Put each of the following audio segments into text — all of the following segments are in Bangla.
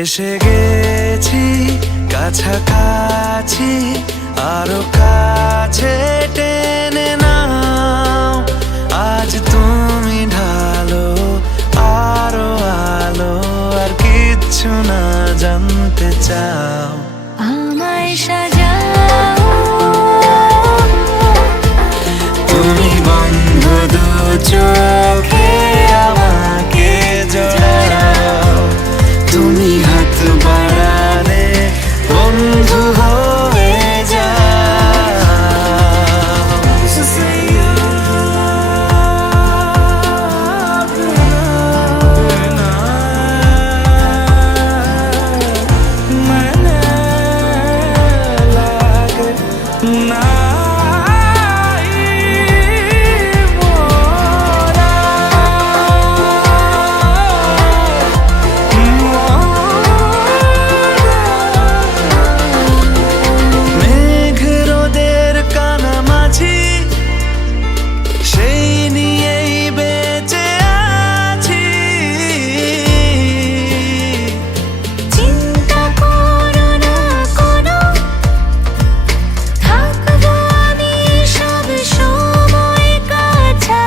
এসে গেছি কাছাকাছি, আরো কাছে টেনে নাও। আজ তুমি ঢালো আরো আলো, আর কিচ্ছু না জানতে চাও। আমায় সাজাও, তুমি বন্ধ দু চোখে আমাকে জড়াও। তুমি হাত বাড়ালে বন্ধু হয়ে যাও। চিন্তা করো না কোনো, থাকবো আমি সব সময় কাছাকাছি।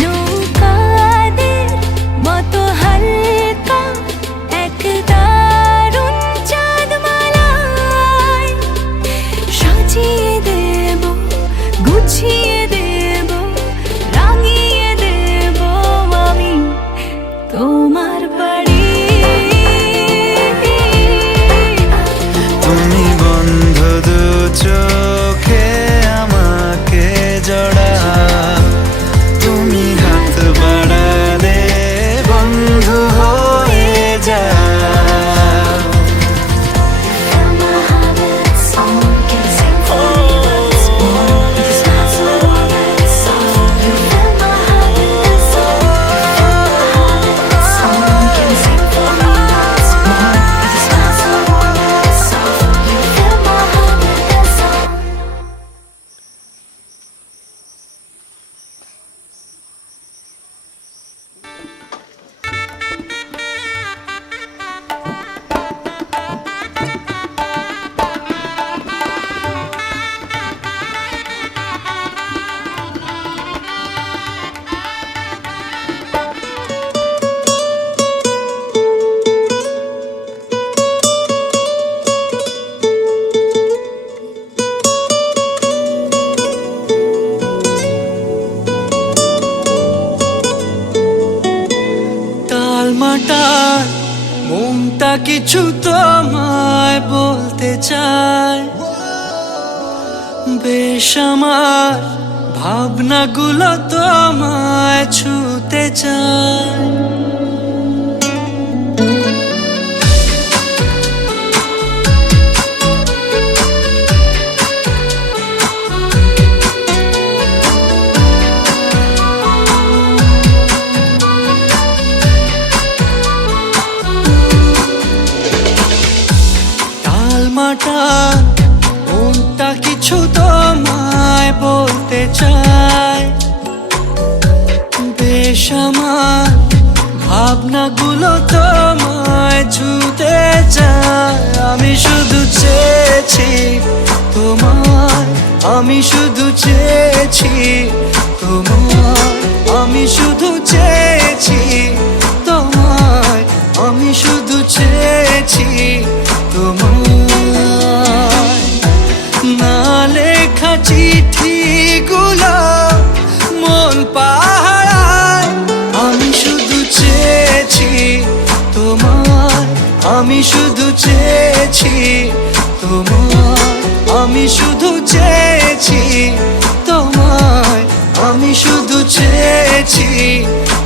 নৌকাদের মতো হালকা এক দারুণ চাঁদমালায় সাজিয়ে দেব, গুছিয়ে দেব, রাঙিয়ে দেব আমি তোমার বাড়ি। তুমি বন্ধ দু চোখে আমাকে জড়াও। তুমি হাত বাড়ালে বন্ধু হয়ে যাও। টালমাটাল মনটা কিছু তোমায় বলতে চায়, বেশ আমার ভাবনাগুলো তোমায় ছুতে চায়। টালমাটাল মনটা কিছু তোমায় বলতে চায়, বেশ আমার ভাবনাগুলো তোমায় ছুতে চায়। আমি শুধু চেয়েছি তোমায়, আমি শুধু চেয়েছি তোমায়, আমি শুধু চেয়েছি তোমায়, আমি শুধু চেয়েছি তোমায়। না লেখা চিঠিগুলো মন পাহারায়, আমি শুধু চেয়েছি তোমায়, আমি শুধু চেয়েছি তোমায়, আমি শুধু চেয়েছি তোমায়, আমি শুধু চেয়েছি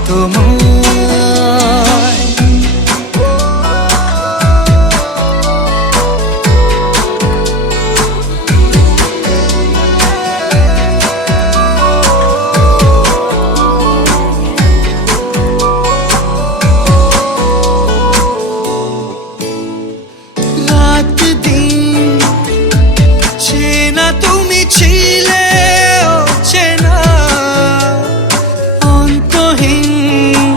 তোমায়। রাত দিন চেনা তুমি ছিলে, চেনা অন্তহীন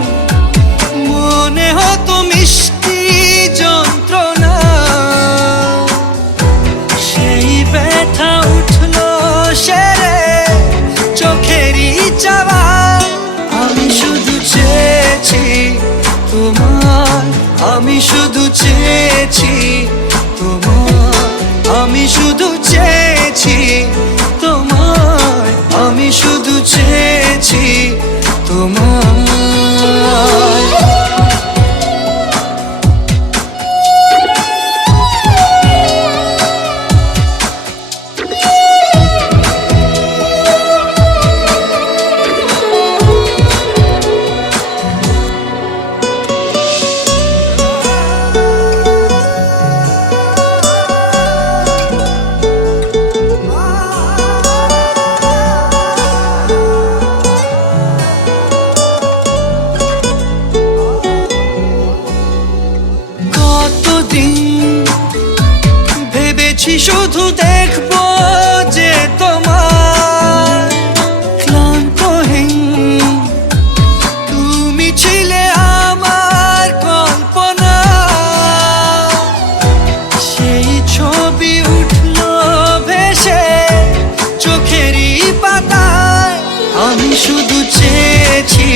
আমি শুধু চেয়েছি তোমায়, আমি শুধু চেয়েছি তোমায়। ভেবেছি শুধু দেখবো যে তোমার ক্লান্তহীন তুমি ছিলে আমার কল্পনা, সেই ছবি উঠলো ভেসে চোখেরই পাতায়। আমি শুধু চেয়েছি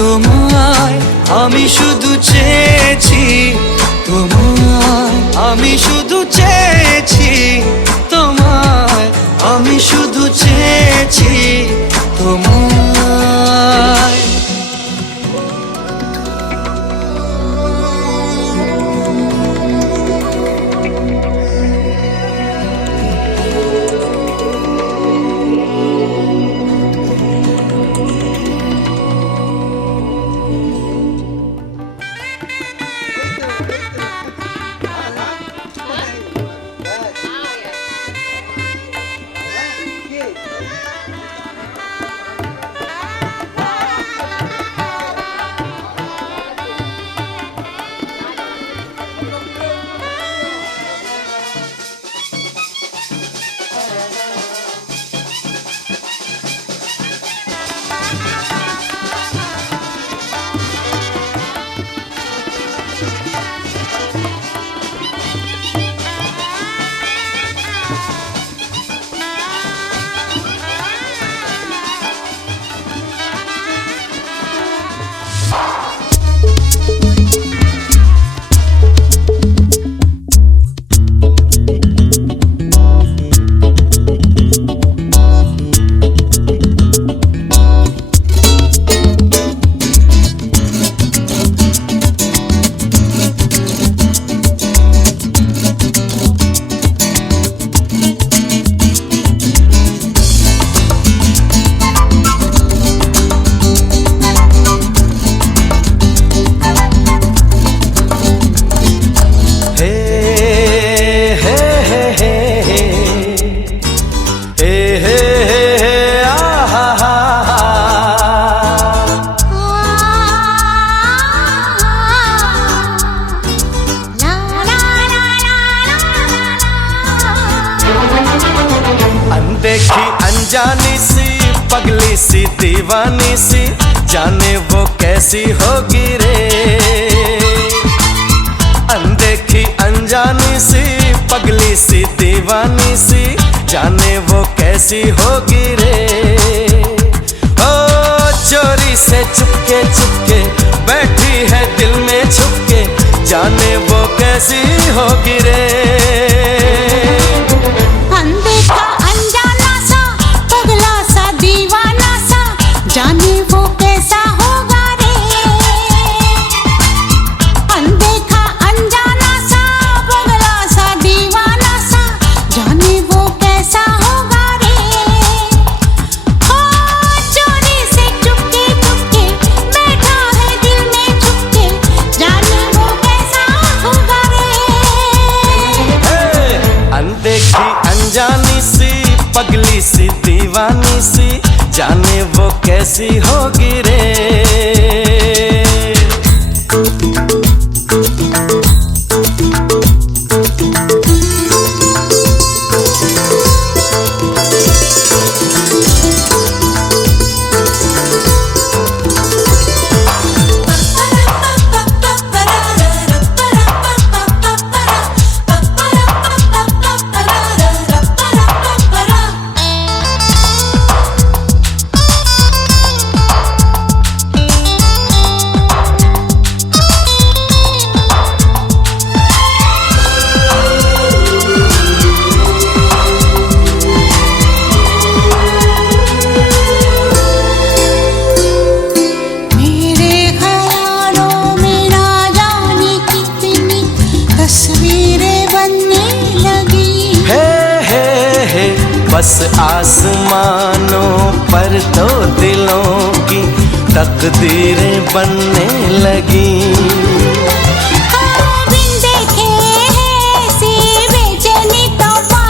তোমায়, আমি শুধু চেয়েছি তোমায়, আমি শুধু চেয়েছি তোমায়, আমি শুধু চেয়েছি তোমায়। देखी अनजानी सी पगली सी दीवानी सी, जाने वो कैसी होगी रे। अनदेखी अनजानी सी पगली सी दीवानी सी, जाने वो कैसी होगी रे। ओ चोरी से चुपके चुपके बैठी है दिल में छुपके, जाने वो कैसी होगी रे। जाने वो कैसा होगा रे। अनदेखा अनजाना सा पगला सा दीवाना सा, जाने वो कैसा होगा रे। ओ चोरी से चुपके चुपके बैठा है दिल में छुपके, जाने वो कैसा होगा रे। अनदेखी अनजानी सी पगली सी दीवानी सी, जाने वो कैसी होगी रे। बस आसमानों पर तो दिलों की तकदीरें बनने लगी। बिन देखे ऐसी बेचैनी तौबा,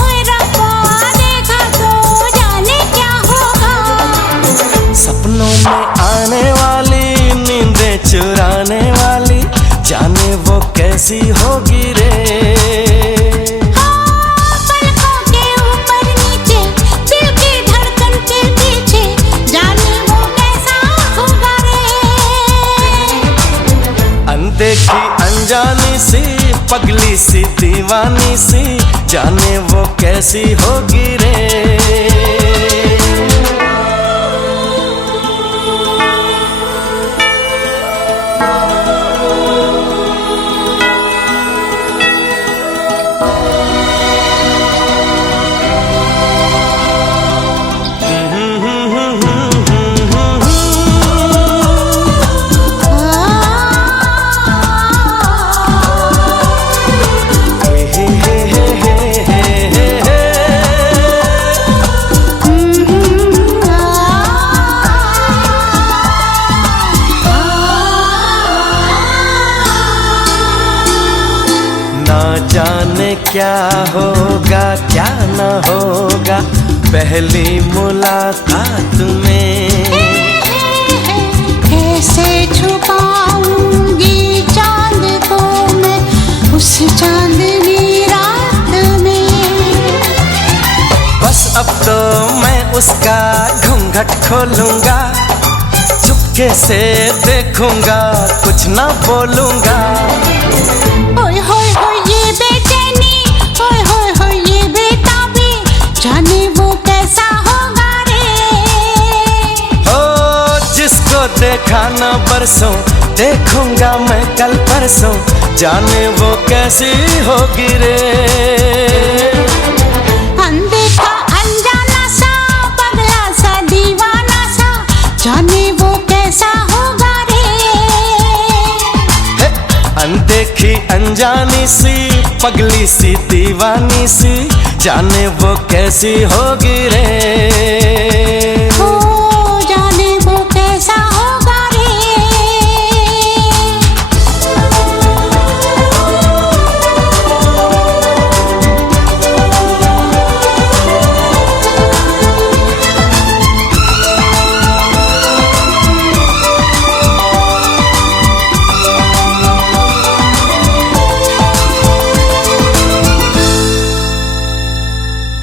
ओए रब्बा देखा तो जाने क्या होगा। सपनों में आने वाली, नींदें चुराने वाली, जाने वो कैसी होगी रे। पलकों के ऊपर नीचे, दिल की धड़कन के पीछे, जाने वो कैसा होगा रे। अनदेखी अनजानी सी, पगली सी दीवानी सी, जाने वो कैसी होगी रे। ना जाने क्या होगा क्या न होगा पहली मुलाकात में। कैसे छुपाऊंगी चांद को मैं उस चांदनी रात में। बस अब तो मैं उसका घूंघट खोलूंगा, चुपके से देखूंगा, कुछ ना बोलूंगा। ओए होए होए ये बेचैनी, ओए होए होए ये बेताबी, जाने वो कैसा होगा रे। हो जिसको देखा न बरसों, देखूंगा मैं कल परसों, जाने वो कैसी होगी रे। अनदेखा अनजाना सा, पगला सा दीवाना सा, जाने वो कैसा होगा रे। अनदेखी अनजानी सी, पगली सी दीवानी सी, जाने वो कैसी होगी रे। ओ जाने वो कैसा होगा रे।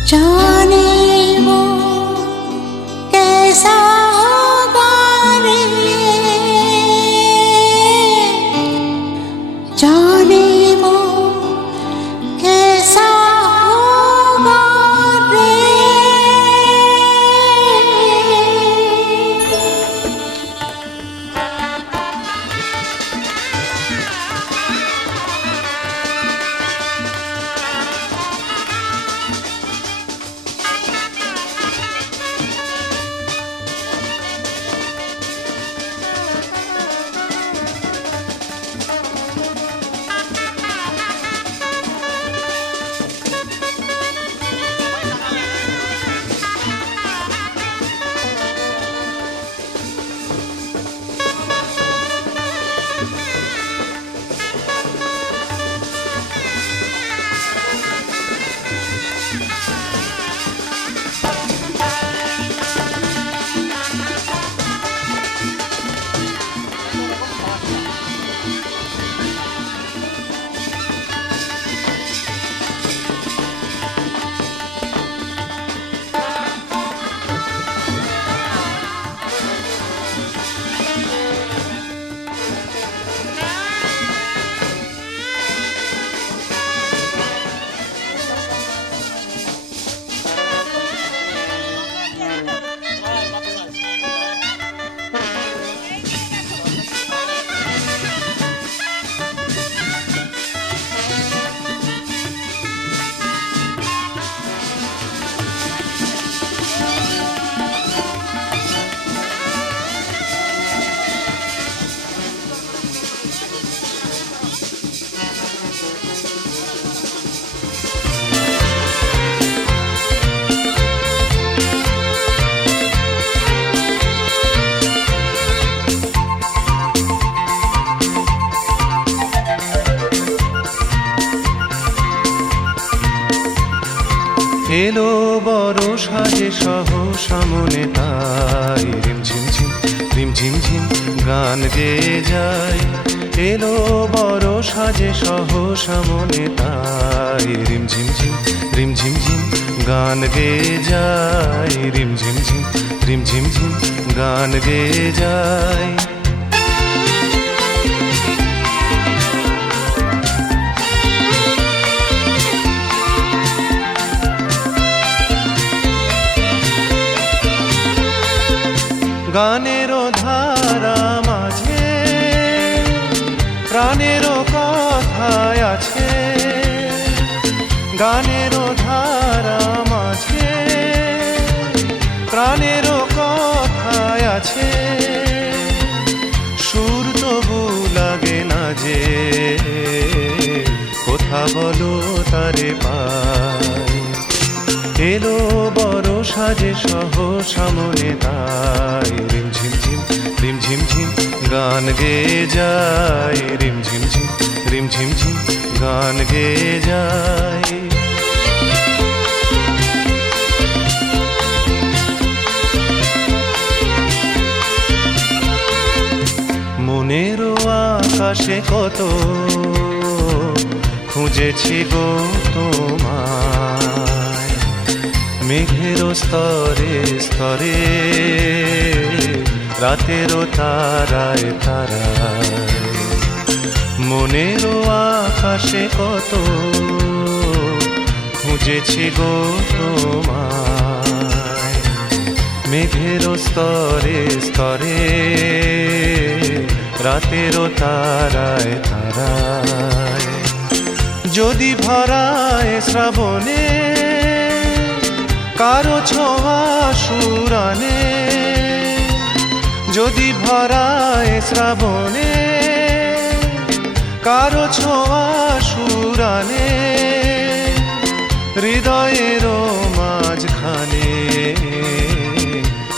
जाने वो এলো বড় সাজে সহ সামনে তাই রিমঝিম ঝিম রিমঝিম ঝিম গান গেয়ে যায়। এলো বড় সাজে সহ সামনে তাই রিমঝিম ঝিম রিমঝিম ঝিম গান গেয়ে যায়। রিমঝিম ঝিম রিমঝিম ঝিম গান গেয়ে যায়। গানেরও ধারা মাঝে প্রাণেরও কথায় আছে। গানেরও ধারা মাঝে প্রাণেরও কথায় আছে। সুর তবু লাগে না যে কথা বলো তারে পায়। এলো বড় সাজে সহ সামনে তাই রিমঝিম ঝিম রিমঝিম ঝিম গান গেয়ে যায়। রিমঝিম ঝিম রিমঝিম ঝিম গান গেয়ে যায়। মনেরও আকাশে কত খুঁজেছি গো তোমায়। মেঘেরও স্তরে স্তরে রাতেরও তারায় তারায়। মনেরও আকাশে কত খুঁজেছি গো তোমায়। মেঘেরও স্তরে স্তরে রাতেরও তারায় তারায়। যদি ভরায় শ্রাবণে কারো ছোঁয়া সুরানে। যদি ভরায় শ্রাবণে কারো ছোঁয়া সুরানে। হৃদয়েরও মাঝখানে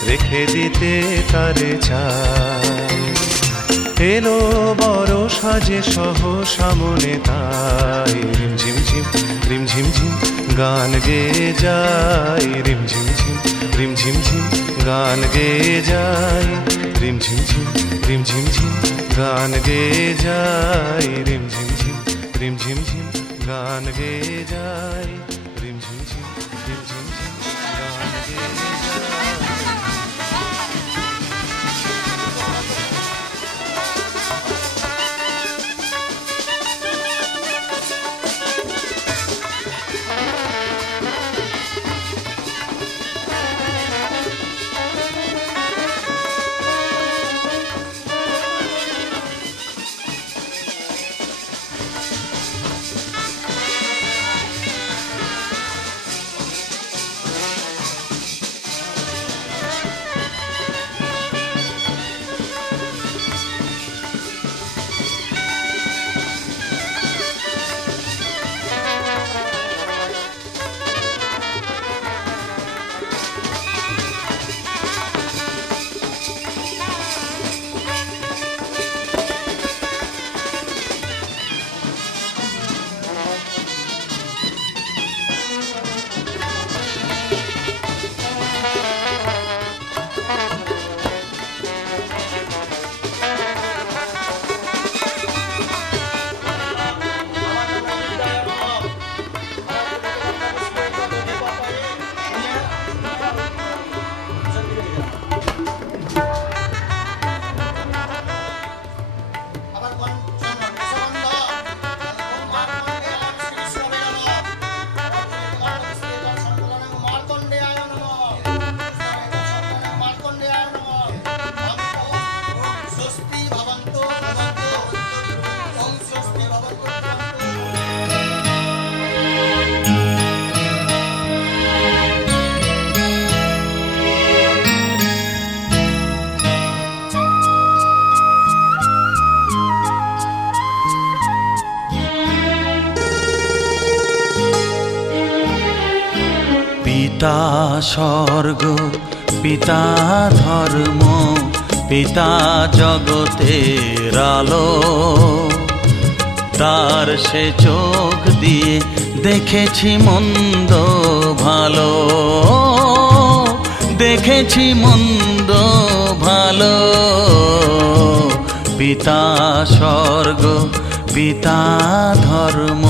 রেখে দিতে তারে চাই। এলো বড় সাজে সহ সামনে তাই রিমঝিম ঝিম রিমঝিম ঝিম গান গেয়ে যায়। রিমঝিম ঝিম রিমঝিম ঝিম গান গেয়ে যায়। রিমঝিম ঝিম রিমঝিম ঝিম গান গেয়ে যায়। রিমঝিম ঝিম রিমঝিম ঝিম গান গেয়ে যায়। রিমঝিম ঝিম রিমঝিম ঝিম গান গেয়ে যায়। পিতা স্বর্গ, পিতা ধর্ম, পিতা জগতের আলো। তার সে চোখ দিয়ে দেখেছি মন্দ ভালো। দেখেছি মন্দ ভালো। পিতা স্বর্গ পিতা ধর্ম,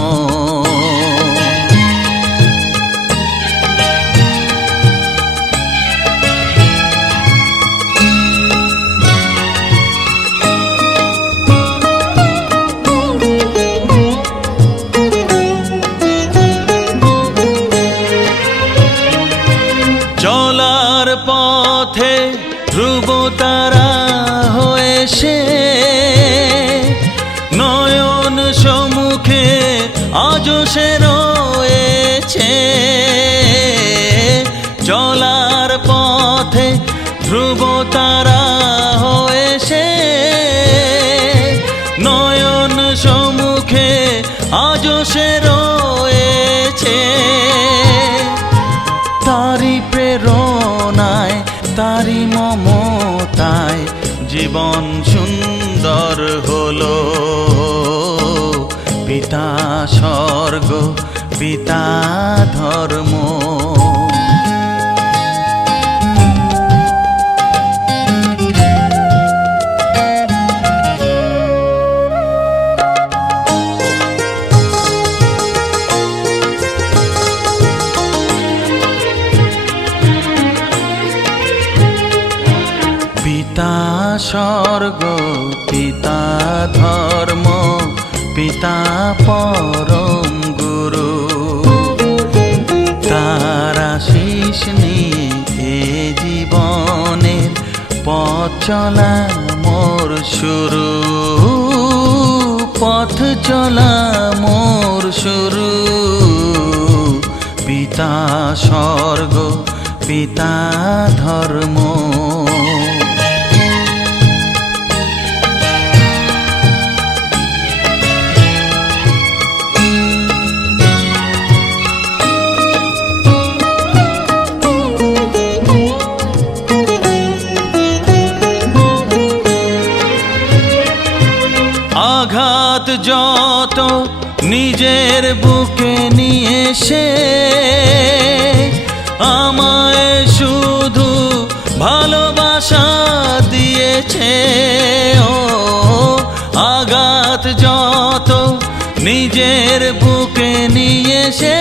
চলার পথে ধ্রুব তারা হয়ে সে নয়ন সম্মুখে আজ সে রয়েছে। চলার পথে ধ্রুব তারা হয়ে সে নয়ন সম্মুখে আজ সে রয়েছে। তারি প্রেরণায় তারি মমতায় জীবন সুন্দর হলো। পিতা স্বর্গ পিতা ধর্ম, পিতা স্বর্গ পিতা ধর্ম পিতা পরম গুরু। তার আশীষ নিয়ে এ জীবনের পথ চলা মোর শুরু, পথ চলা মোর শুরু। পিতা স্বর্গ পিতা ধর্ম, আঘাত যত নিজের বুকে নিয়ে সে আমায় শুধু ভালোবাসা দিয়েছে। ও আঘাত যত নিজের বুকে নিয়ে সে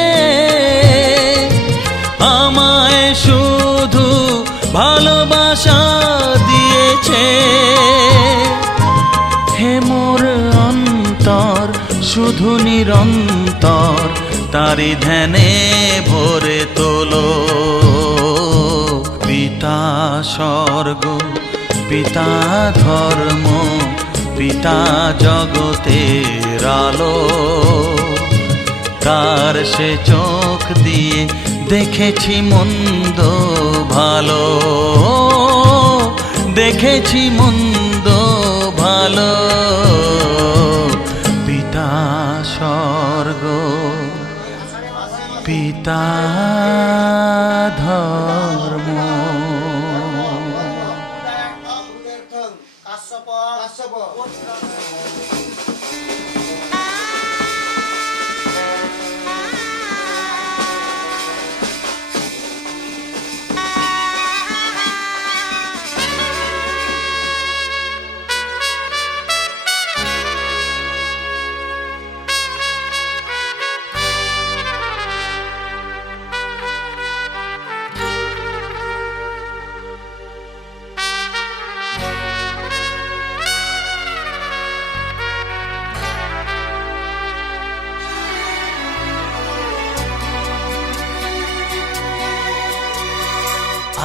আমায় শুধু ভালোবাসা দিয়েছে। হে মোর অন্তর শুধু নিরন্তর তারি ধ্যানে ভরে তোলো। পিতা স্বর্গ পিতা ধর্ম পিতা জগতের আলো। তার সে চোখ দিয়ে দেখেছি মন্দ ভালো, দেখেছি মন্দ ভালো। পিতা স্বর্গ পিতা ধর্ম,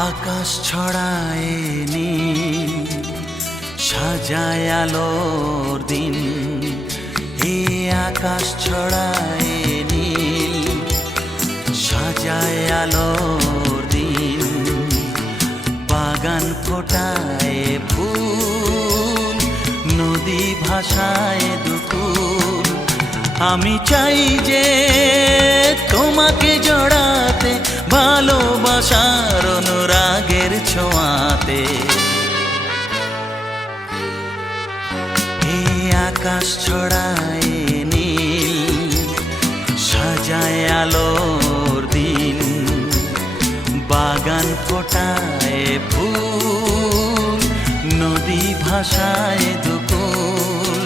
আকাশ ছড়ায় নীল সাজায় আলোর দিন। এ আকাশ ছড়ায় নীল সাজায় আলোর দিন। বাগান ফোটায় ফুল নদী ভাষায় দুকুল। আমি চাই যে তোমাকে জড়াতে ভালোবাসার অনুরাগের ছোঁয়াতে। এই আকাশ ছড়ায় নীল সাজায় আলোর দিন। বাগান ফোটায় ভাষায় দুকুল।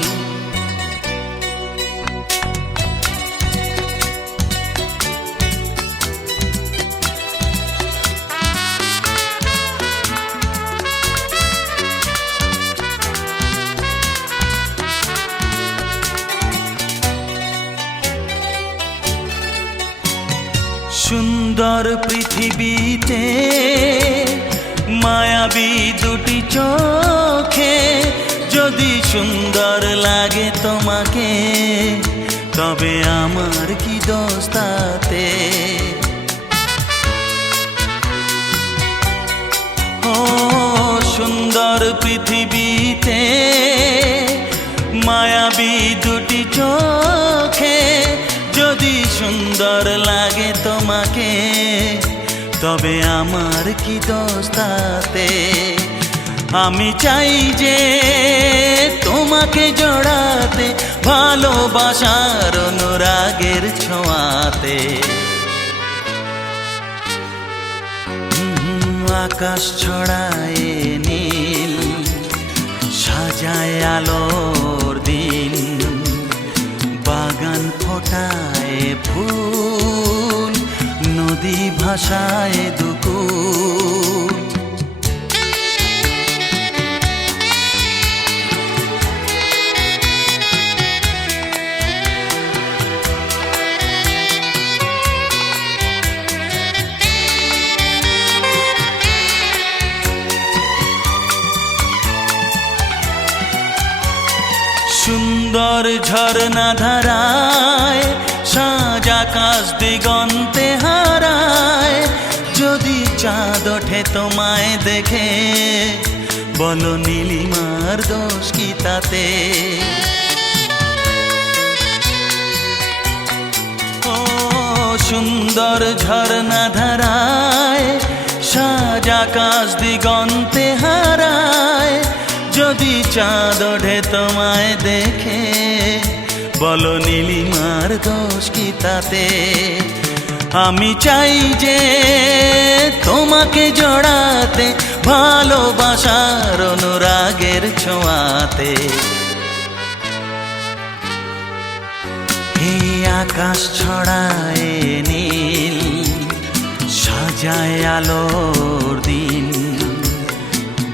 সুন্দর পৃথিবীতে মায়াবী দুটি চোখে যদি সুন্দর লাগে তোমাকে, তবে আমার কি দোষ তাতে? ও সুন্দর পৃথিবীতে মায়াবী দুটি চোখে যদি সুন্দর লাগে তোমাকে, তবে আমার কি দোষ তাতে? আমি চাই যে তোমাকে জড়াতে, ভালোবাসার অনুরাগের ছোঁয়াতে। আকাশ ছড়ায় নীল, সাজায় আলোর দিন, বাগান ফোটায় ফুল, নদী ভাষায় দুকুল। সুন্দর ঝরনা ধারায় সাজ আকাশ দিগন্তে হারায়, যদি চাঁদ ওঠে তোমায় দেখে, বলো নীলিমার দোষ কি তাতে? ও সুন্দর ঝরনা ধারায় সাজ আকাশ দিগন্তে হারায়, যদি চাঁদ ওঠে তোমায় দেখে, বলো নীলিমার দোষ কি তাতে? আমি চাই যে তোমাকে জড়াতে, ভালোবাসার অনুরাগের ছোঁয়াতে। এই আকাশ ছড়ায় নীল, সাজায় আলোর দিন,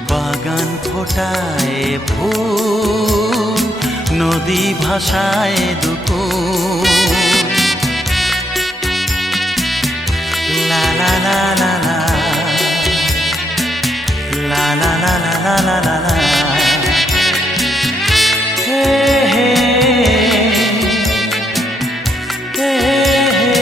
বাগান ফোটায় ফুল, নদী ভাষায় দুকুল। লা লা লা লা লা, লা লা লা লা লা লা লা, হে হে হে হে।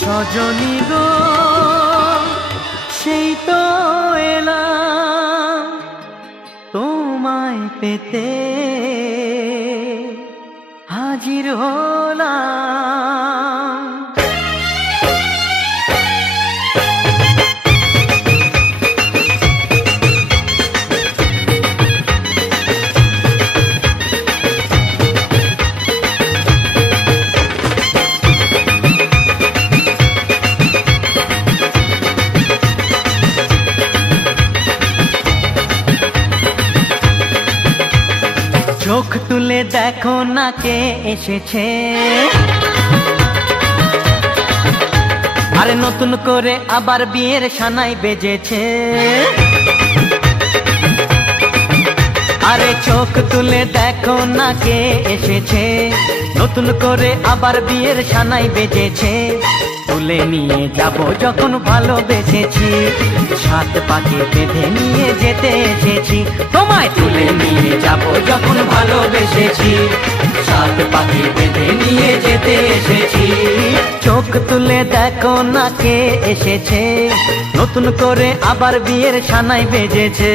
সজনী গো সেই তো এলাম তোমায় পেতে, হাজির হলাম। দেখো না কে এসেছে, আরে নতুন করে আবার বিয়ের সানাই বেজেছে। আরে চোখ তুলে দেখো না কে এসেছে, নতুন করে আবার বিয়ের সানাই বেজেছে। তুলে নিয়ে যাব যখন ভালোবেসেছি, সাত পাকে বেঁধে নিয়ে যেতে এসেছি। তোমায় তুলে নিয়ে যাব যখন ভালোবেসেছি, সাত পাকে বেঁধে নিয়ে যেতে এসেছি। চোখ তুলে দেখো না কে এসেছে, নতুন করে আবার বিয়ের সানাই বেজেছে।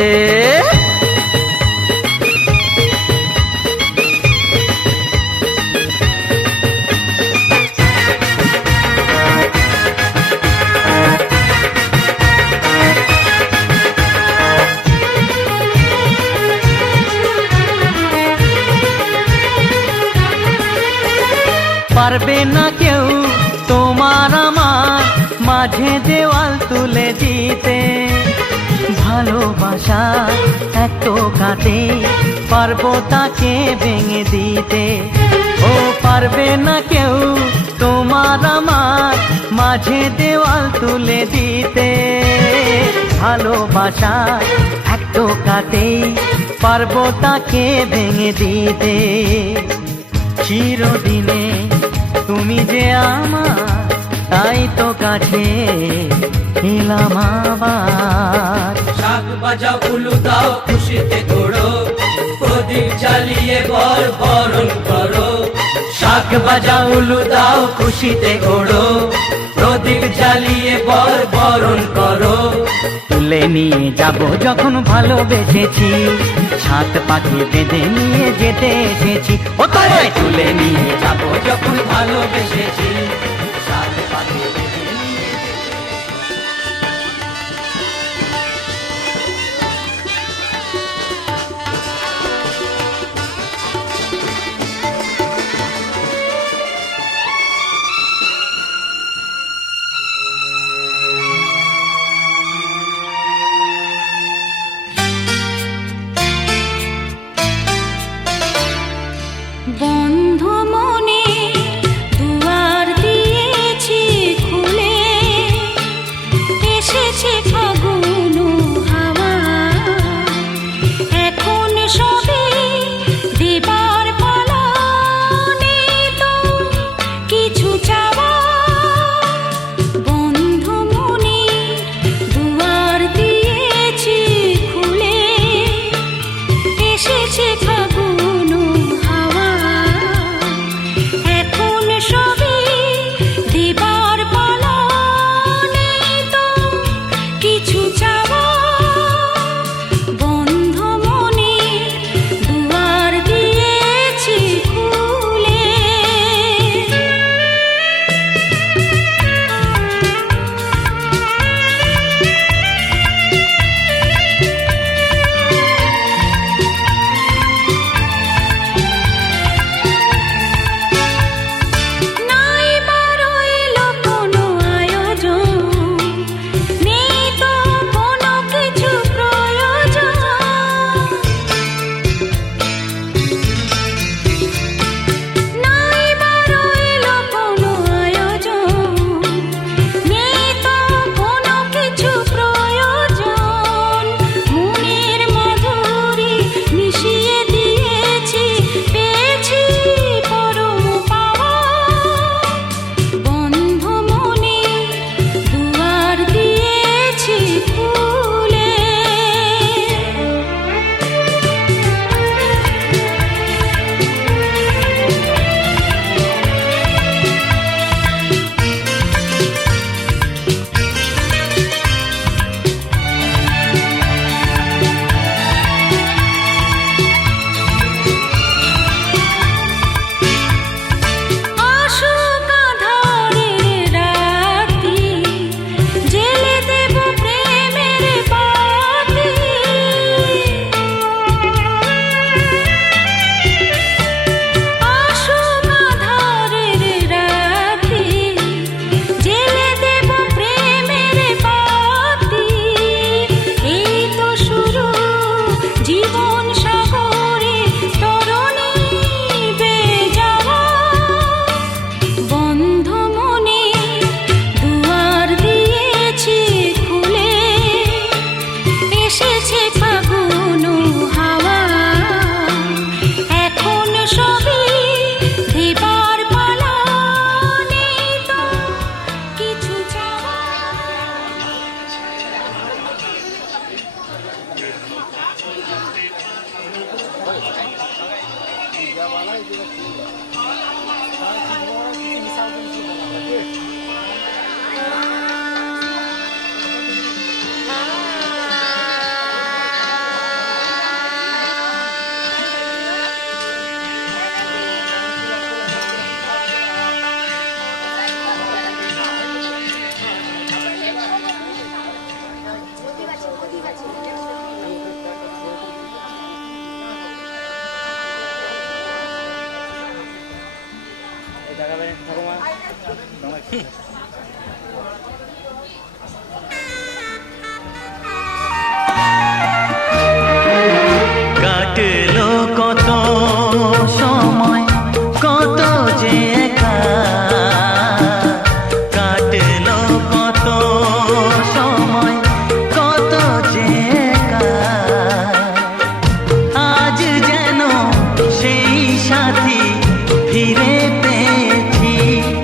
পারবে না কেউ তোমার আমার মাঝে দেওয়াল তুলে দিতে, ভালোবাসা এত কাটে পারবো তাকে ভেঙে দিতে। ও পারবে না কেউ তোমার আমার মাঝে দেওয়াল তুলে দিতে, ভালোবাসা এত কাটে পারবো তাকে ভেঙে দিতে। চিরদিনে তুমি যে আমার, তাই তো কাছে এলাম আবার। শাক বাজাও উলু দাও খুশিতে ঘোড়ো, প্রদীপ জ্বালিয়ে বর বরণ করো। শাক বাজাও উলু দাও খুশিতে ওড়ো, প্রদীপ জ্বালিয়ে বর বরণ করো। তুলে নিয়ে যাব যখন ভালোবেসেছি, সাত পাখি বেঁধে নিয়ে যেতে এসেছি। ও তোমায় তুলে নিয়ে যাব যখন ভালোবেসেছি, সাত পাখি বেঁধে নিয়ে বন্ধ মনে দুয়ার দিয়ে কাটলো কত সময় কত যে একা, কাটলো কত সময় কত যে একা, আজ যেন সেই সাথী ফিরে পেয়েছি,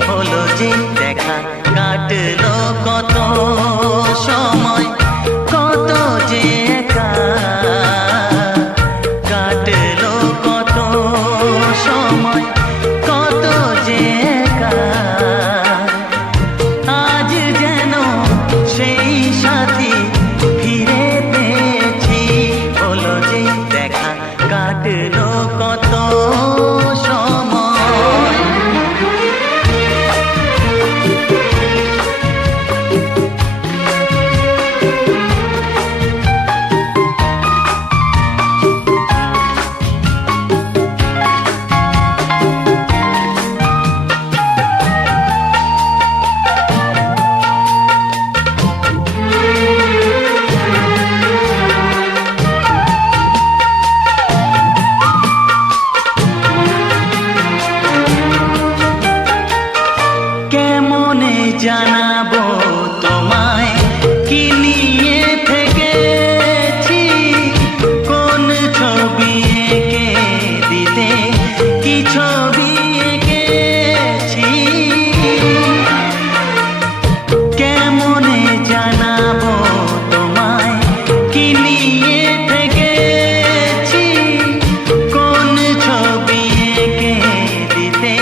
হলো যে দেখা। কাটলো কত সময় কত যে একা, কাটলো কত সময় কত যে একা, আজ যেন সেই সাথী ফিরে পেয়েছি, হলো যে দেখা। কাটলো কত সময়। কেমনে জানাবো তোমায় কি নিয়ে থেকেছি, কোন ছবি এঁকে দিতে কি ছবি এঁকেছি, কেমনে জানাবো তোমায় কি নিয়ে থেকেছি, কোন ছবি এঁকে দিতে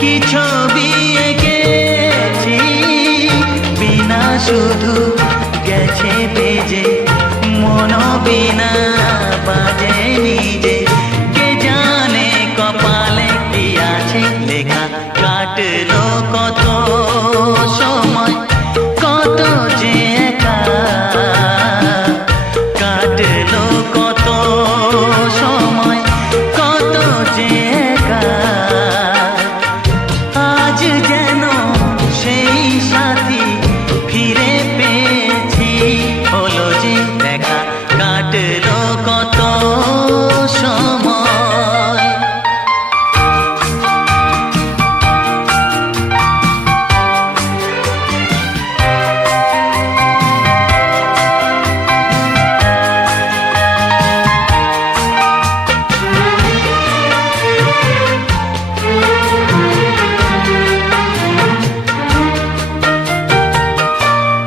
কি ছবি এঁকেছি, বিনা শুধু গেছে বেজে মন বিনা বাজে নিজে, কে জানে কপালে কি আছে লেখা। কাটলো কত সময় কত যে একা, কাটলো কত সময় কত যে একা, আজ যেন সেই সাথী ফিরে পেয়েছি, হলো যে দেখা। কাটলো কত সময়।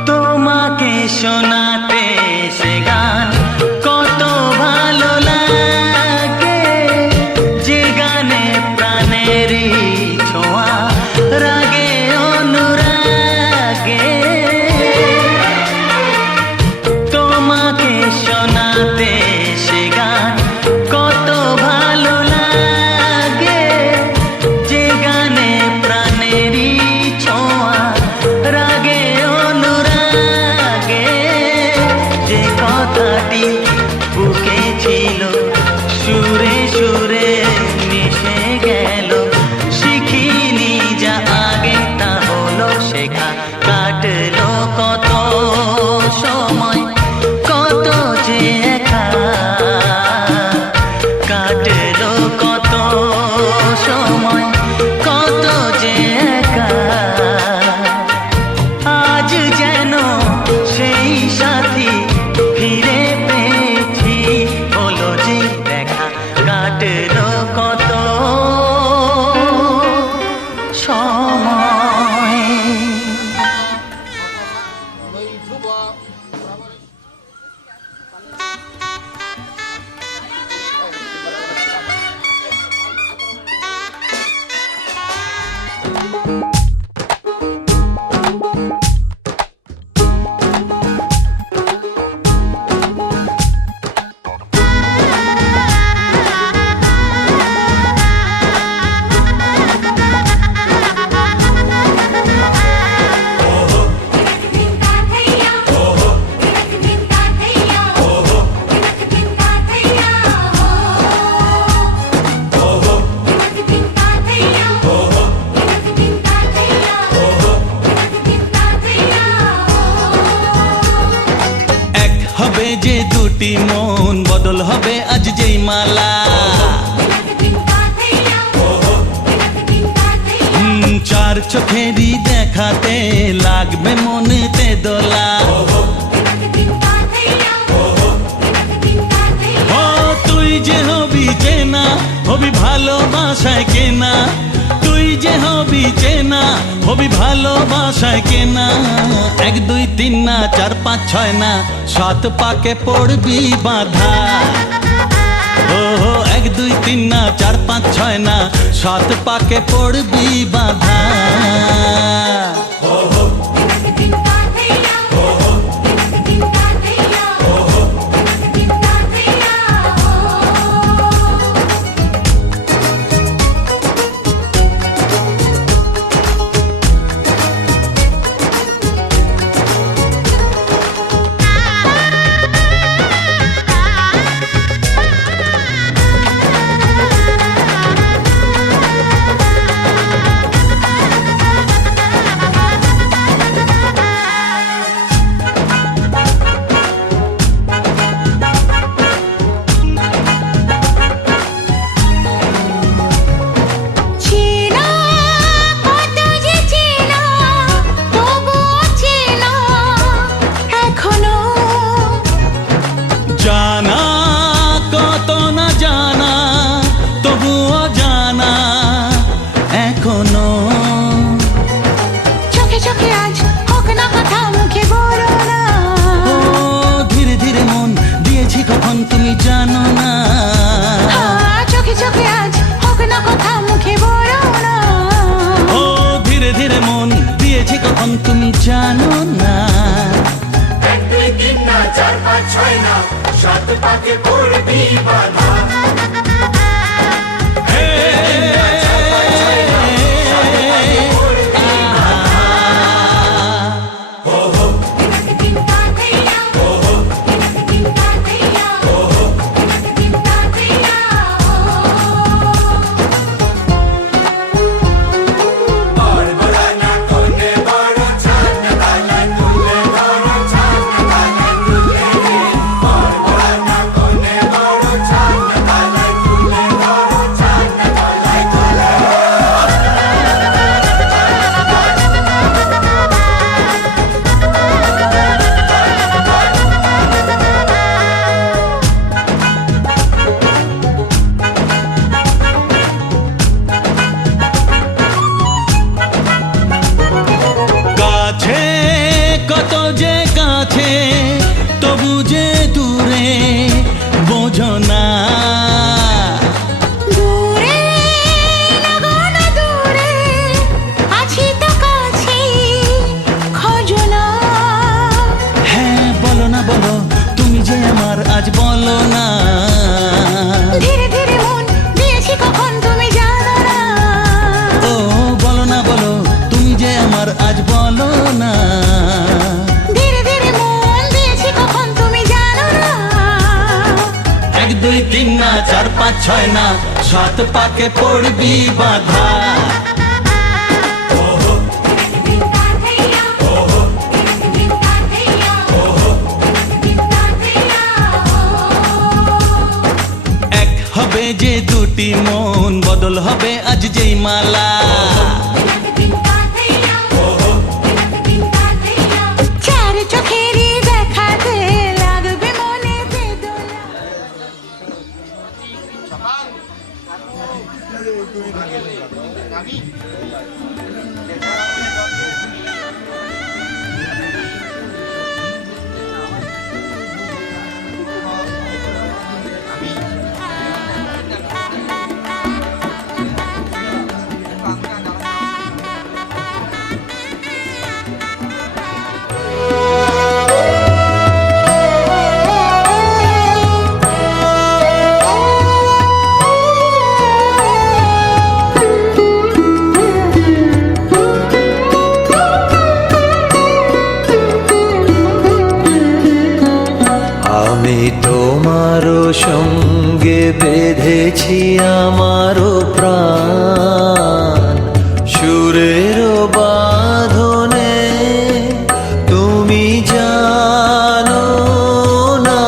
তোমাকে শোনাতে সে গান কত ভালো লাগে, যে গানে প্রাণেরই ছোঁয়া রাগে অনুরাগে, তোমাকে শোনাতে সে গান কত ভালো লাগে, যে গানে প্রাণেরই ছোঁয়া রাগে অনুরাগে, যে কথাটি বুকে ছিল সুরে সুরে মিশে গেল, শিখিনি যা আগে তা হলো শেখা। কাটলো কত সময় কত যে একা, কাটলো কত সময় কত যে একা, আজ যেন সেই সাথী ফিরে পেয়েছি, হলো যে দেখা। কাটলো কত সময়। যে দুটি মন বদল হবে আজ যেই মালা চার চোখেরই দেখাতে লাগবে মনেতে দোলা ও তুই যে হবি চেনা হবি ভালোবাসায় কেনা তুই যে হবি চেনা হবি ভালোবাসায় কেনা 1 2 3 না 4 5 6 না 7 পাকে পড়বি বাঁধা ও 1 2 3 না 4 5 6 না 7 পাকে পড়বি বাঁধা জানা কত না জানা তবুও জানা এখনো চোখে চোখে আজ হোক না কথা মুখে বলো না ও ধীরে ধীরে মন দিয়েছি কখন তুমি জানো না চোখে চোখে আজ হোক না কথা মুখে বলো না ও ধীরে ধীরে মন দিয়েছি কখন তুমি জানো না 1 2 3 না 4 5 6 না 7 পাকে পড়বি বাঁধা কত যে কাছে তবু যে দূরে বোঝো না দূরে লাগানো দূরে আছি তো কাছে খোঁজো না হ্যাঁ বলো না বলো তুমি যে আমার আজ বলো না ধীরে ধীরে মন দিয়েছি কখন তুমি জানো না ও বলো না বলো তুমি যে আমার আজ বলো না ধীরে ধীরে মন দিয়েছি কখন তুমি জানো না 1 2 3 না 4 5 6 না 7 পাকে পড়বি বাঁধা এক হবে যে দুটি মন বদল হবে আজ যেই মালা চার চোখেরই দেখাতে লাগবে মনেতে দোলা আমি তোমারও সঙ্গে বেঁধেছি আমারও প্রাণ সুরের বাঁধনে তুমি জানো না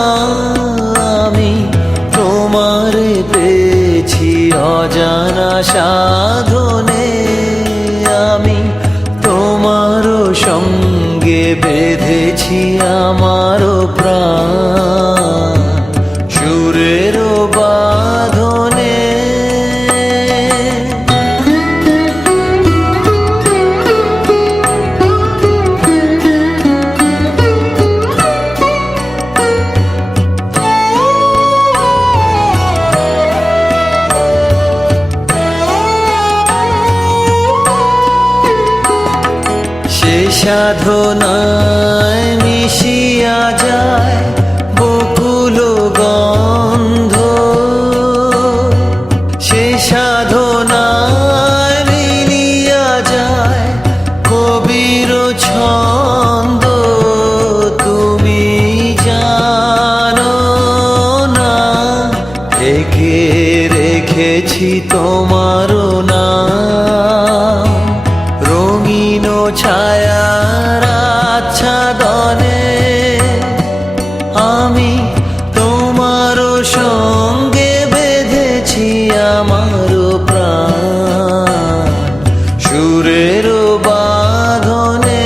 সে সাধনায় মিশিয়া যায় বকুল গন্ধ, সে সাধনায় মিলিয়া যায় কবির ছন্দ। তুমি জানো না রেখে রেখেছি তোমার নাম, রঙিন ছায়ার আচ্ছাদনে আমি তোমার সঙ্গে বেঁধেছি আমার প্রাণ সুরের বাঁধনে।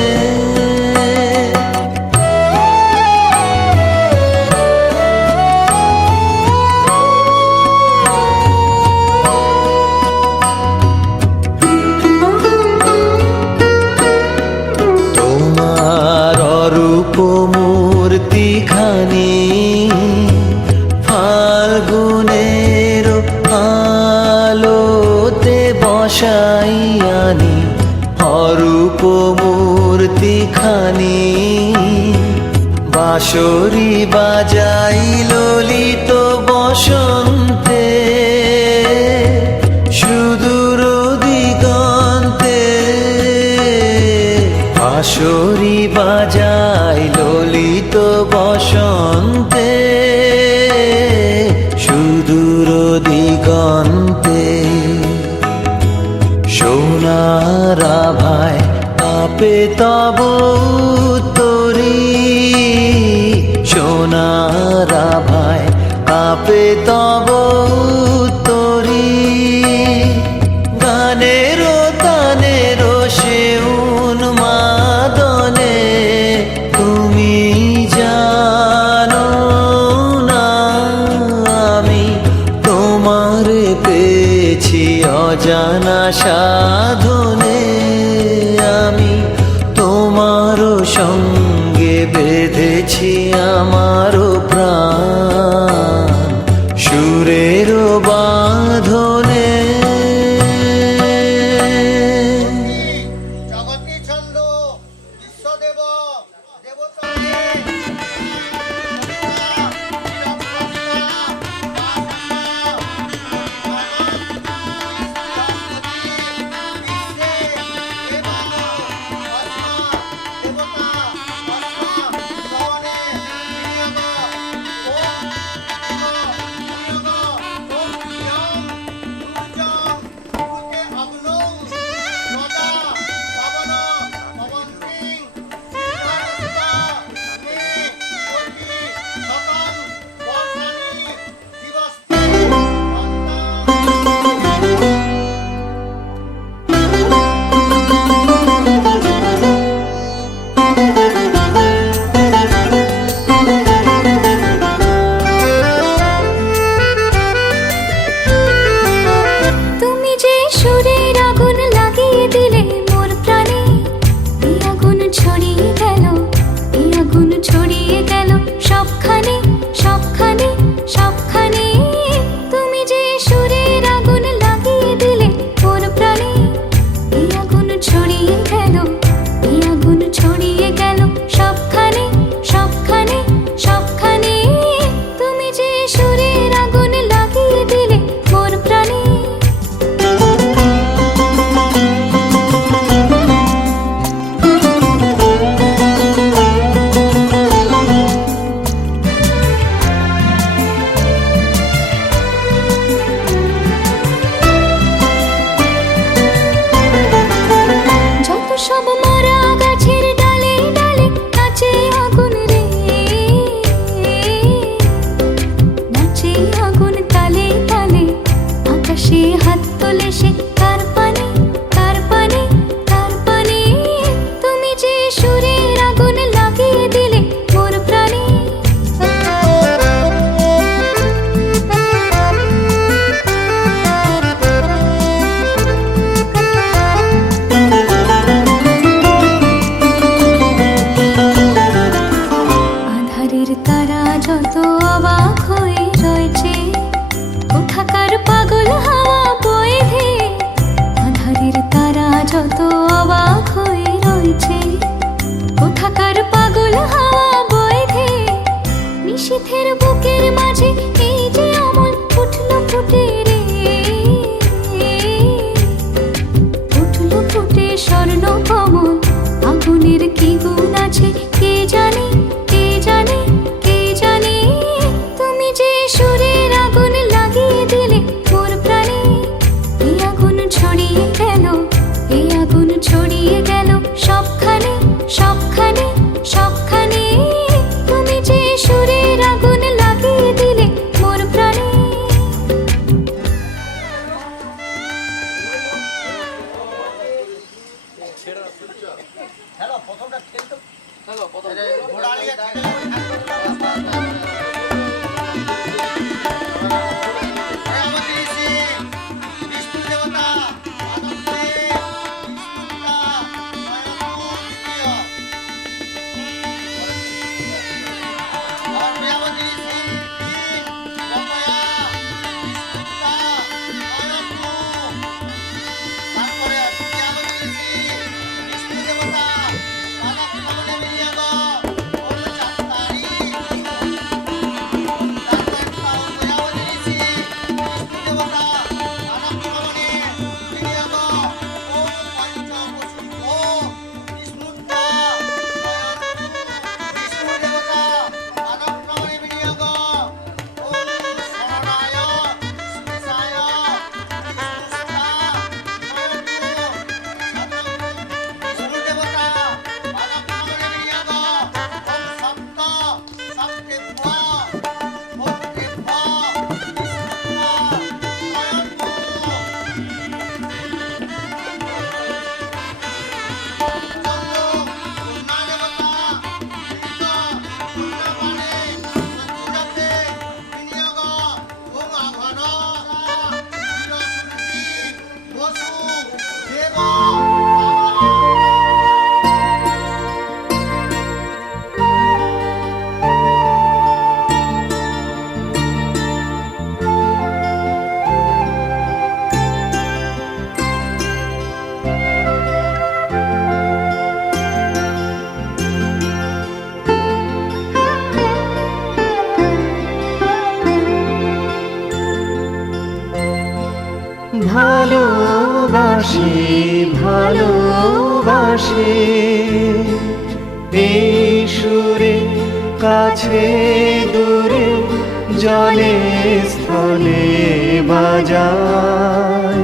তোমার অরূপ মূর্তিখানি ফাল্গুনের আলোতে বসাইয়ানি, অরূপ মূর্তিখানি বাঁশরি বাজাই ললিত বসন্তে সুদূর দিগন্তে, বাঁশরি বাজাই ললিত বসন্তে সুদূর দিগন্তে। সোনার আভায় কাঁপে তব তরি, সোনার আভায় কাঁপে তব তরি, গানের তানের সে উন্মাদনে তুমি জানো না আমি তোমার পেয়েছি অজানা সাধনে, আমি তোমার সঙ্গে বেঁধেছি আমার প্রাণ সুরের বাঁধনে। জগতি ছন্দ বিশ্বদেব দেবতলে দেবতা মুছে কোথাকার পাগল হাওয়া বইছে নিশীথের বুকের মাঝে এই যে অমল উঠলো ফুটে রে উঠলো ফুটে স্বর্ণ কমল আগুনের কি গুণ আছে কে জানে কে জানে কে জানে তুমি যে সুরের আগুন লাগিয়ে দিলে মোর প্রাণে এই আগুন ছড়িয়ে গেল এই আগুন ছড়িয়ে গেল সবখানে সবখানে সবখানে তুমি যে সুরের আগুন লাগিয়ে দিলে মোর প্রাণে ঘোড়া নিয়ে বিষ্ণু দেবতা ভালোবাসি ভালোবাসি এই সুরে কাছে দূরে জলে স্থলে বাজায়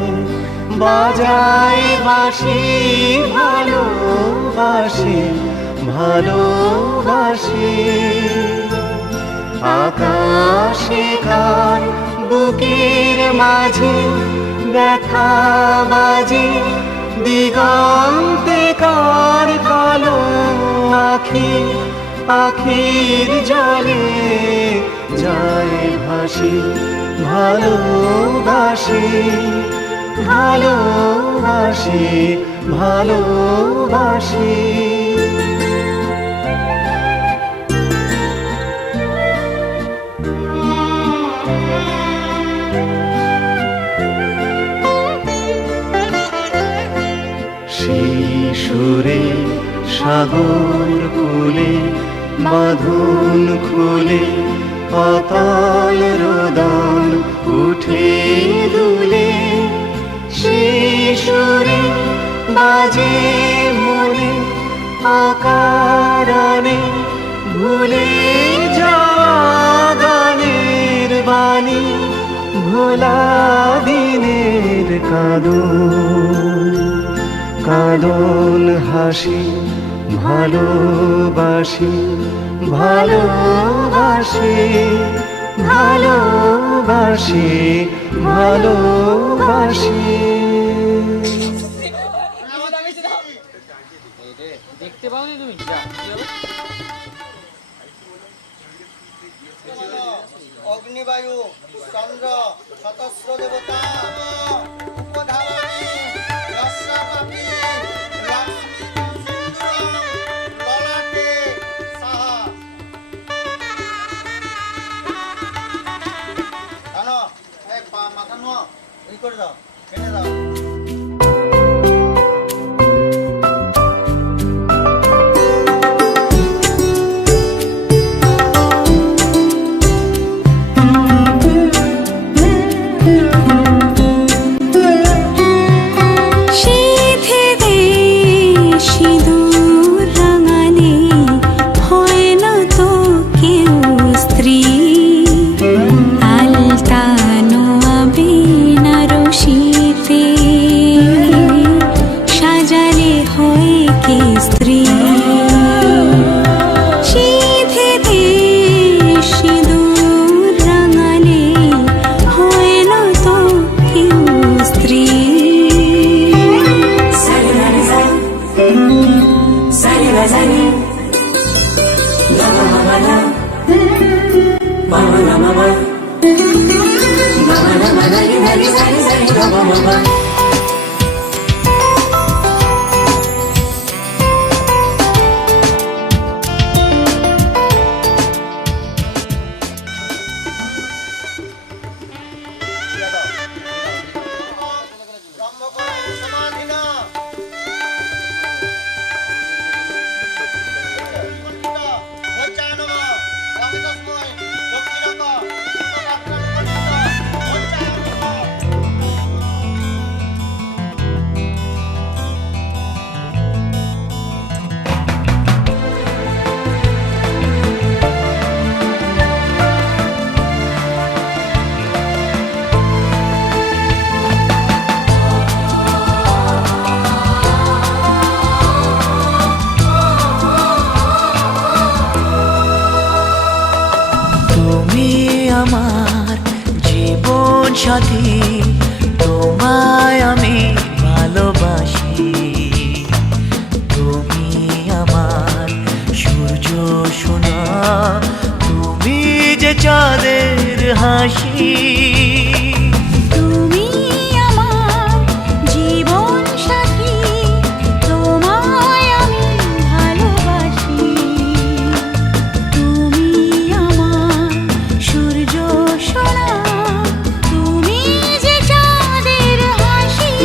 বাজায় বাঁশি ভালোবাসি ভালোবাসি আকাশে কার বুকের মাঝে ব্যথা বাজে দিগন্তে কার কালো আখি আখির জলে যায় ভাসি ভালোবাসি ভালোবাসি ভালোবাসি সুরে সাগর কুলে বাঁধন খুলে পাতাল রোদন উঠে দুলে সুরে বাজে মনে আকারানে ভুলে যাওয়া গানের বাণী ভোলা দিনের কাঁদন কাঁদন হাসি ভালোবাসি ভালোবাসি ভালোবাসি ভালোবাসি দেখতে পাওনি তুমি যা কি হবে অগ্নিবায়ু চন্দ্র সতস্র দেবতা উপধাবনী রস্যাপাপী লক্ষ্মী সিন্দুরম ললাটে সাহা জানো এই মাথা নো এই করে দাও কেটে দাও সিঁদুর রাঙালে হয় না তো কেউ স্ত্রী আলতানো বেনারসিতে সাজালে হয় কে স্ত্রী সিঁথিতে সিঁদুর রাঙালে হয় না তো কেউ স্ত্রী তুমি আমার জীবন সাথী, তোমায় আমি ভালোবাসি। তুমি আমার সূর্য সোনা, তুমি যে চাঁদের হাসি। তুমি আমার জীবন সাথী, তোমায় আমি ভালোবাসি। তুমি আমার সূর্য সোনা, তুমি যে চাঁদের হাসি।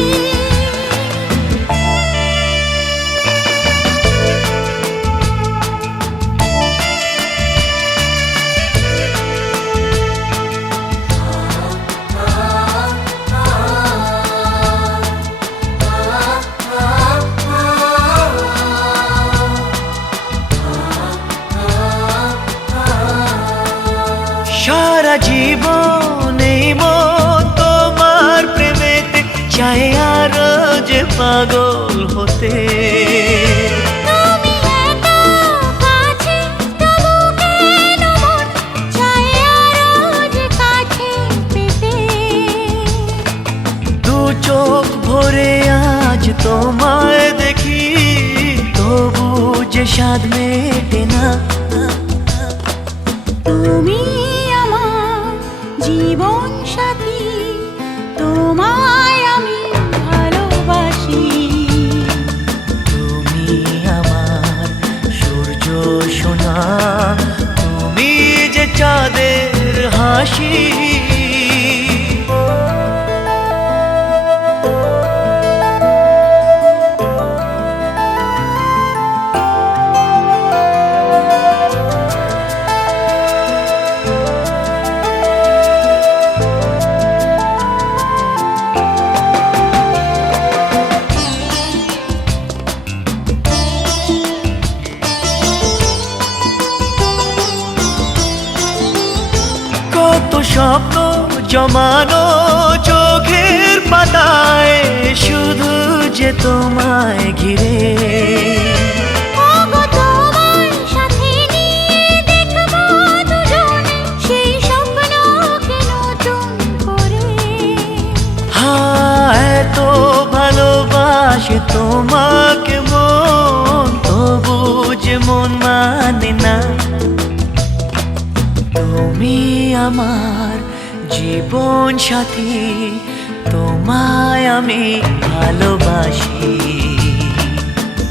সারা জীবন এই মন তোমার প্রেমেতে চাই আরো যে পাগল হতে। তুমি এত কাছে, তবু কেন মন চায় আরো যে কাছে পেতে। দু চোখ ভরে আজ তোমায় দেখি, তবু যে স্বাদ মেটে না। তুমি আমার জীবন সাথী, তোমায় আমি ভালোবাসি। তুমি আমার সূর্য সোনা, তুমি যে চাঁদের হাসি। কত স্বপ্ন জমানো চোখের পাতায়, শুধু যে তোমায় ঘিরে। ওগো তোমার সাথে নিয়ে দেখবো দুজনে সেই স্বপ্নকে নতুন করে। এত ভালোবাসে তোমাকে মন, তবু যে মন মানে না। তুমি আমার জীবন সাথী, তোমায় আমি ভালোবাসি।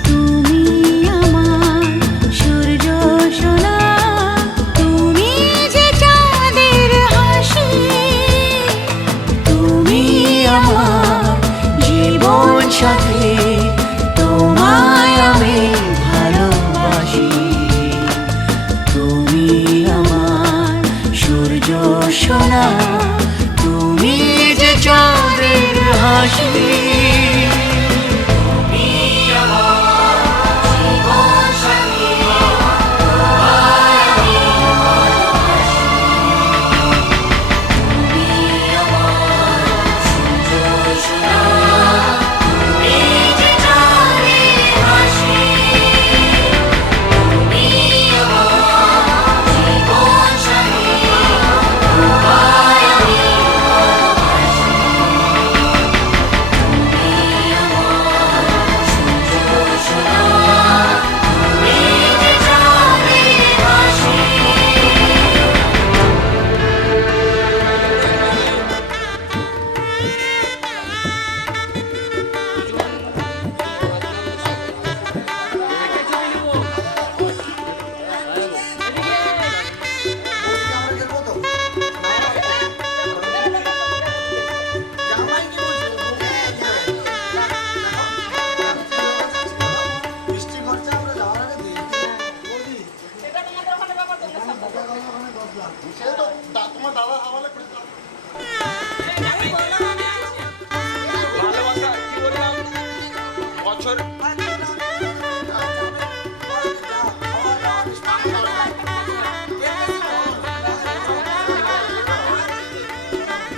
তুমি আমার সূর্য সোনা, তুমি যে চাঁদের হাসি। তুমি আমার জীবন সাথী, তোমায় আমি ভালোবাসি। তুমি আমার সূর্য সোনা, তুমি যে চাঁদের হাসি।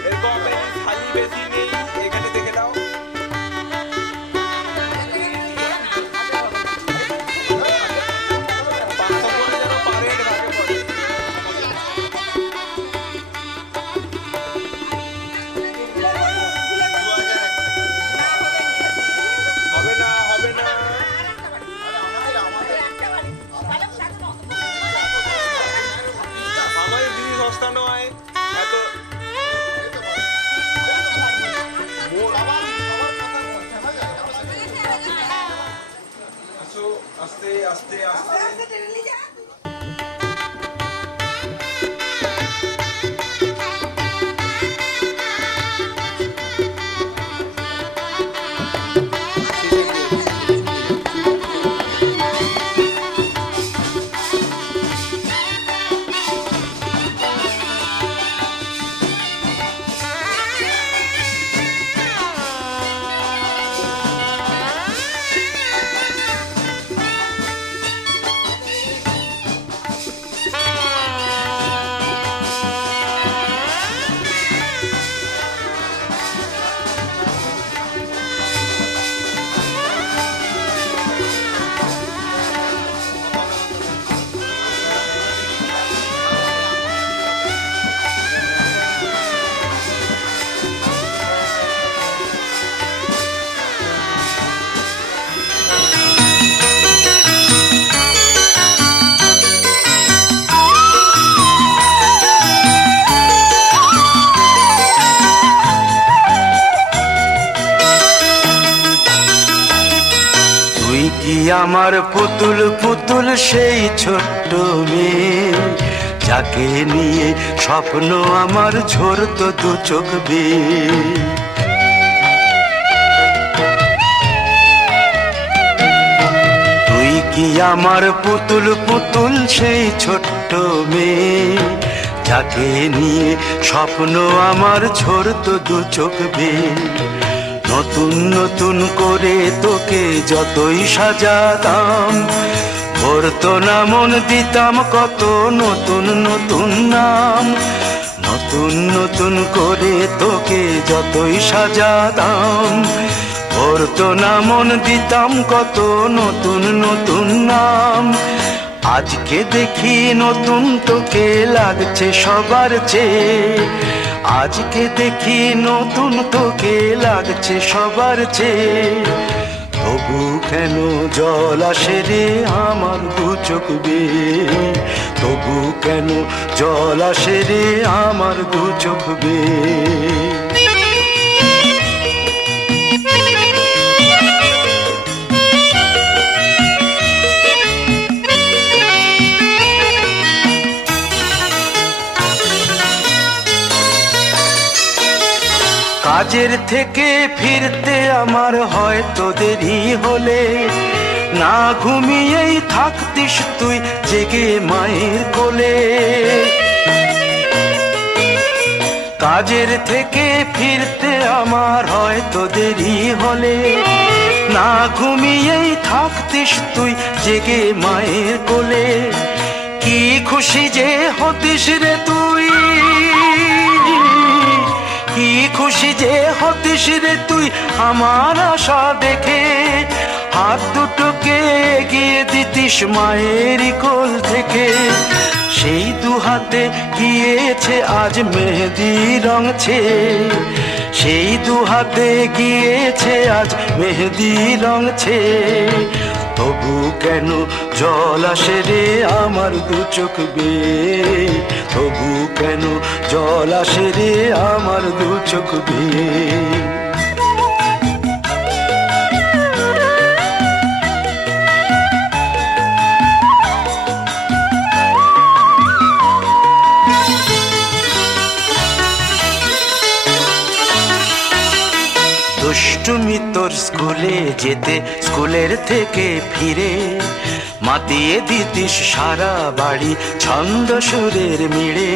এরকম খালি বেশি নেই, এখানে দেখে নাও। হবে না, হবে না। আমাদের দিদি সস্তা নয় এত। আস্তে আস্তে আস্তে তুই কি আমার পুতুল পুতুল সেই ছোট্ট মেয়ে, যাকে নিয়ে স্বপ্ন আমার ঝরতো দু চোখ বেয়ে। তুই কি আমার পুতুল পুতুল সেই ছোট্ট মেয়ে, যাকে নিয়ে স্বপ্ন আমার ঝরতো দু চোখ বেয়ে। নতুন নতুন করে তোকে যতই সাজাতাম, ভরতো না মন, দিতাম কত নতুন নতুন নাম। নতুন নতুন করে তোকে যতই সাজাতাম, ভরতো না মন, দিতাম কত নতুন নতুন নাম। আজকে দেখি নতুন তোকে লাগছে সবার চেয়ে, আজকে দেখি নতুন তোকে লাগছে সবার চেয়ে। তবু কেন জল আসে রে আমার দু চোখ বেয়ে, তবু কেন জল আসে রে আমার দু চোখ বেয়ে। কাজের থেকে ফিরতে আমার হয়তো দেরি হলে, না ঘুমিয়েই থাকতিস তুই জেগে মায়ের কোলে। কাজের থেকে ফিরতে আমার হয়তো দেরি হলে, না ঘুমিয়েই থাকতিস তুই জেগে মায়ের কোলে। কি খুশি যে হতিস রে তুই, কি খুশি যে হতিস রে তুই আমার আশা দেখে। হাত দুটোকে এগিয়ে দিতিস মায়ের কোল থেকে, সেই দু হাতে গিয়েছে আজ মেহেদি রং ছেয়ে। সেই দু হাতে গিয়েছে আজ মেহেদি রং ছেয়ে। তবু কেন জল আসে রে আমার দু চোখ বেয়ে, তবু কেন জল আসে রে আমার দু চোখ বেয়ে। দুষ্টুমি তোর স্কুলে যেতে, স্কুলের থেকে ফিরে মাতিয়ে দিতিস সারা বাড়ি ছন্দ সুরের মিড়ে।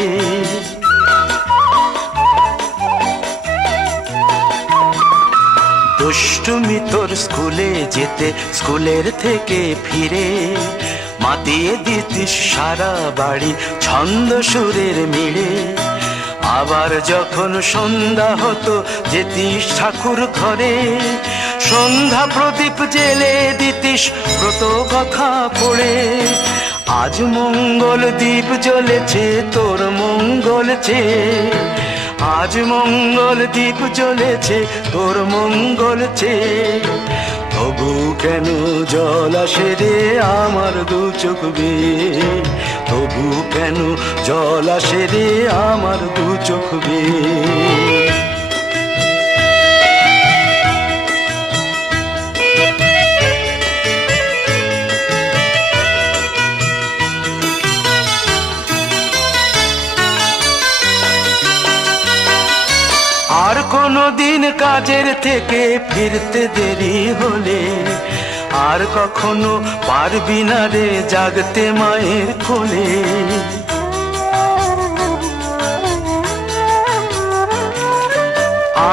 দুষ্টুমি তোর স্কুলে যেতে, স্কুলের থেকে ফিরে মাতিয়ে দিতিস সারা বাড়ি ছন্দ সুরের মিড়ে। আবার যখন সন্ধ্যা হতো যেতিস ঠাকুর ঘরে, সন্ধ্যা প্রদীপ জেলে দিতিস ব্রত কথা পড়ে। আজ মঙ্গল দ্বীপ জ্বলেছে তোর মঙ্গল চেয়ে, আজ মঙ্গল দ্বীপ জ্বলেছে তোর মঙ্গল চেয়ে। তবু কেন জল আসে রে আমার দু চোখ বেয়ে, তবু কেন জল আসে রে আমার দু চোখ বেয়ে। আর কোনো দিন কাজের থেকে ফিরতে দেরি হলে, আর কখনো পারবি না রে জাগতে মায়ের কোলে।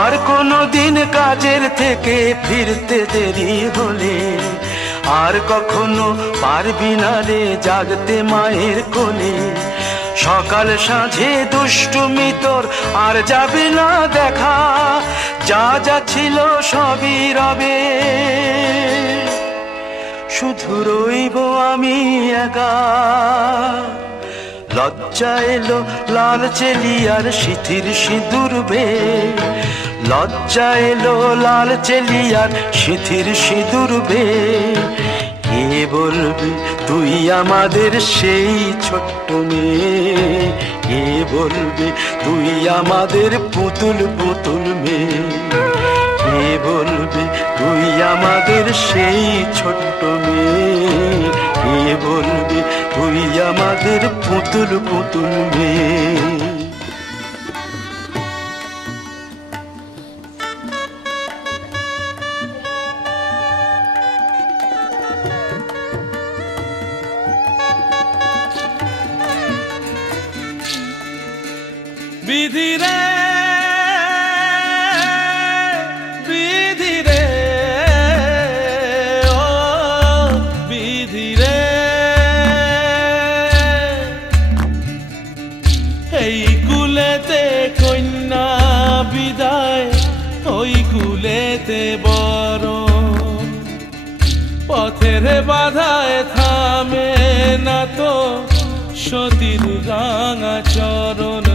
আর কোনো দিন কাজের থেকে ফিরতে দেরি হলে, আর কখনো পারবি না রে জাগতে মায়ের কোলে। সকাল সাঁঝে দুষ্টুমি তোর আর যাবে না দেখা, যা যা ছিল সবই রবে, শুধু রইব আমি একা। লজ্জা এলো লাল চেলিয়ার সিথির সিঁদুর বে, লজ্জা এলো লাল চেলিয়ার সিথির সিঁদুর বে। কে বলবি তুই আমাদের সেই ছোট্ট মেয়ে, কে বলবি তুই আমাদের পুতুল পুতুল মেয়ে, কে বলবি তুই আমাদের সেই ছোট্ট মেয়ে, কে বলবি তুই আমাদের পুতুল পুতুল মেয়ে। বিধি রে বিধি রে ও বিধি রে, এই কুলেতে কন্যা বিদায়, ওই কুলেতে বরণ। পথের বাধায় থামে না তো সতীর রাঙা চরণ,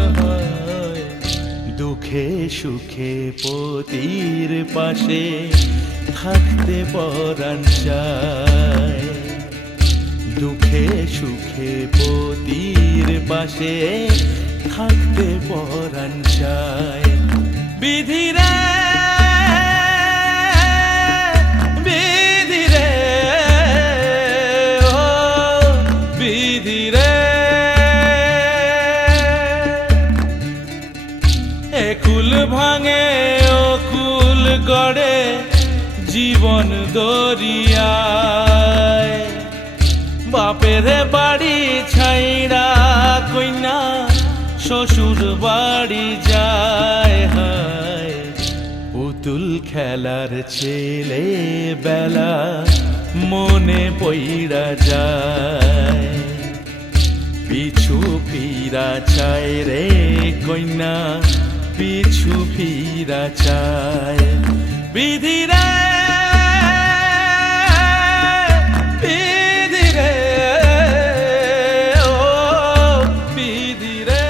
দুঃখে সুখে পতির পাশে থাকতে পরাণ চায়, দুঃখে সুখে পতির পাশে থাকতে পরাণ চায়। বিধি রে বিধি রে ও বিধি রে, কুল ভাঙে ও কুল গড়ে জীবন দরিয়ায়। বাপের বাড়ি ছাইড়া কইনা শ্বশুর বাড়ি যায়, হায় পুতুল খেলার ছেলে বেলা মনে পইড়া যায়। পিছু ফিরা চায় রে কইনা, পিছু ফিরা চায়। বিধি রে বিধি রে ও বিধি রে।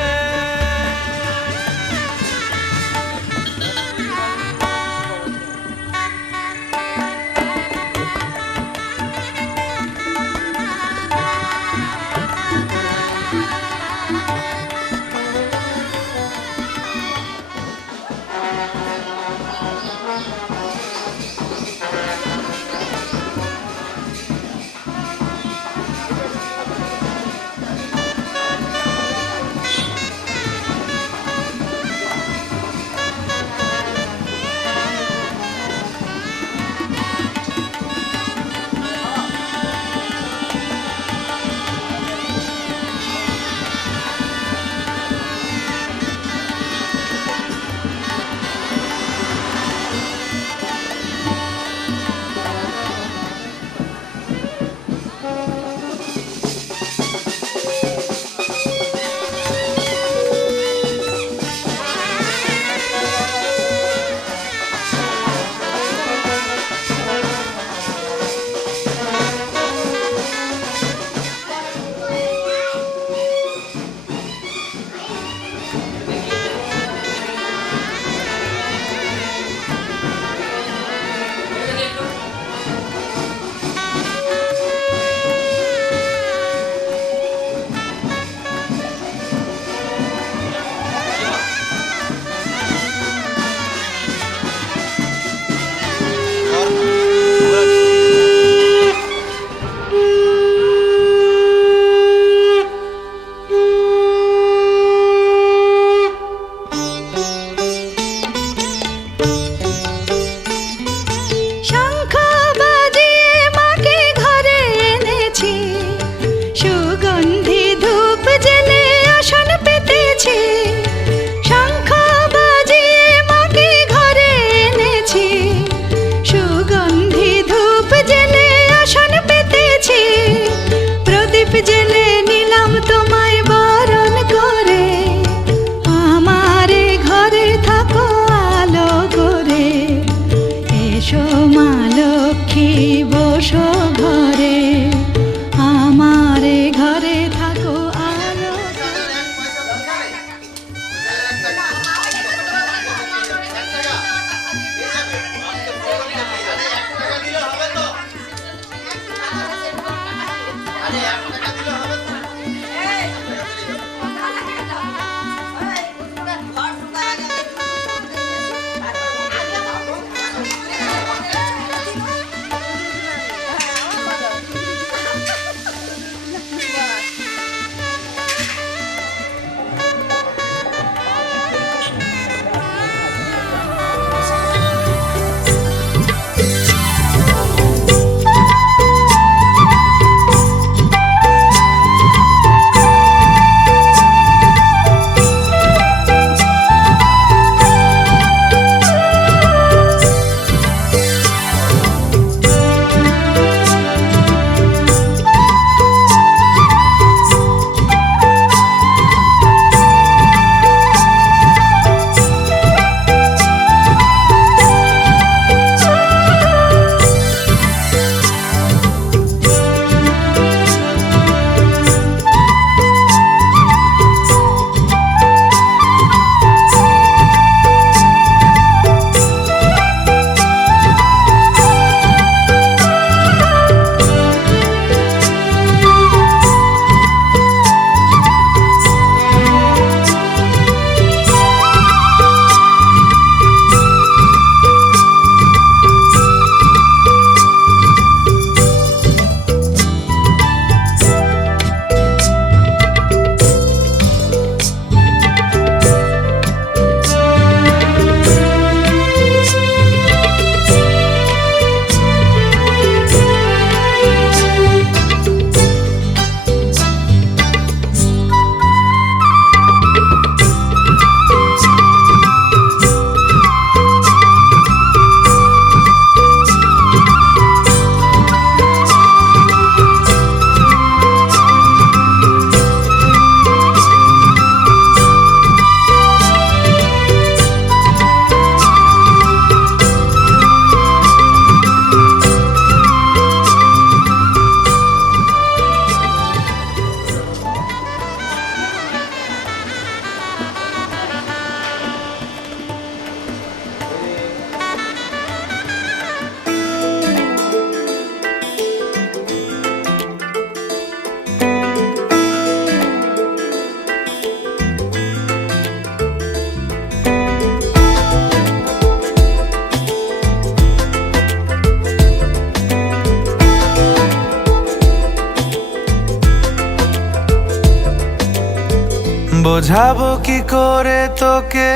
বোঝাবো কি করে তোকে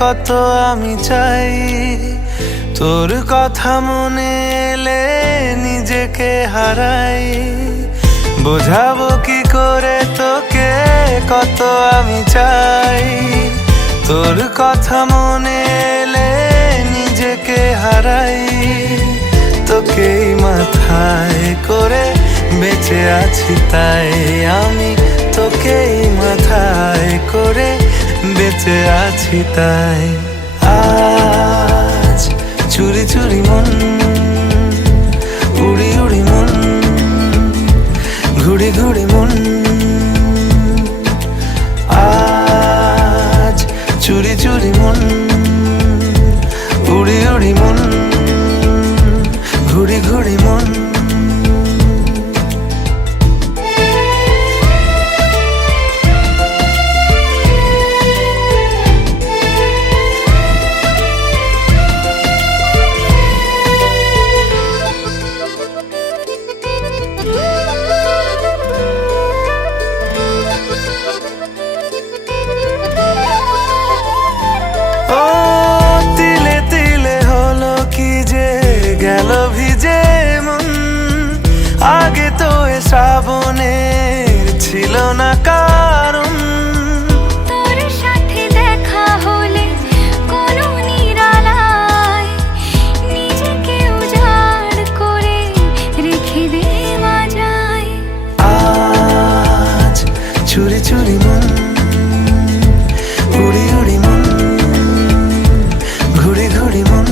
কত আমি চাই, তোর কথা মনে এলে নিজেকে হারাই। বোঝাবো কি করে তোকে কত আমি চাই, তোর কথা মনে এলে নিজেকে হারাই। তোকেই মাথায় করে বেঁচে আছি তাই আমি, তোকেই মাথায় করে বেঁচে আছি তাই। আজ চুরি চুরি মন, উড়ি উড়ি মন, ঘুড়ি ঘুড়ি মন। আজ চুরি চুরি মন, উড়ি উড়ি মন, ঘুড়ি ঘুড়ি মন। আগে তো এ শ্রাবণের ছিল না কারণ, তোর সাথে দেখা হলে কোনো নিরালায় নিজেকে উজাড় করে রেখে দেওয়া যায়। আজ চুরি চুরি মন, উড়ি উড়ি মন, ঘুড়ি ঘুড়ি মন।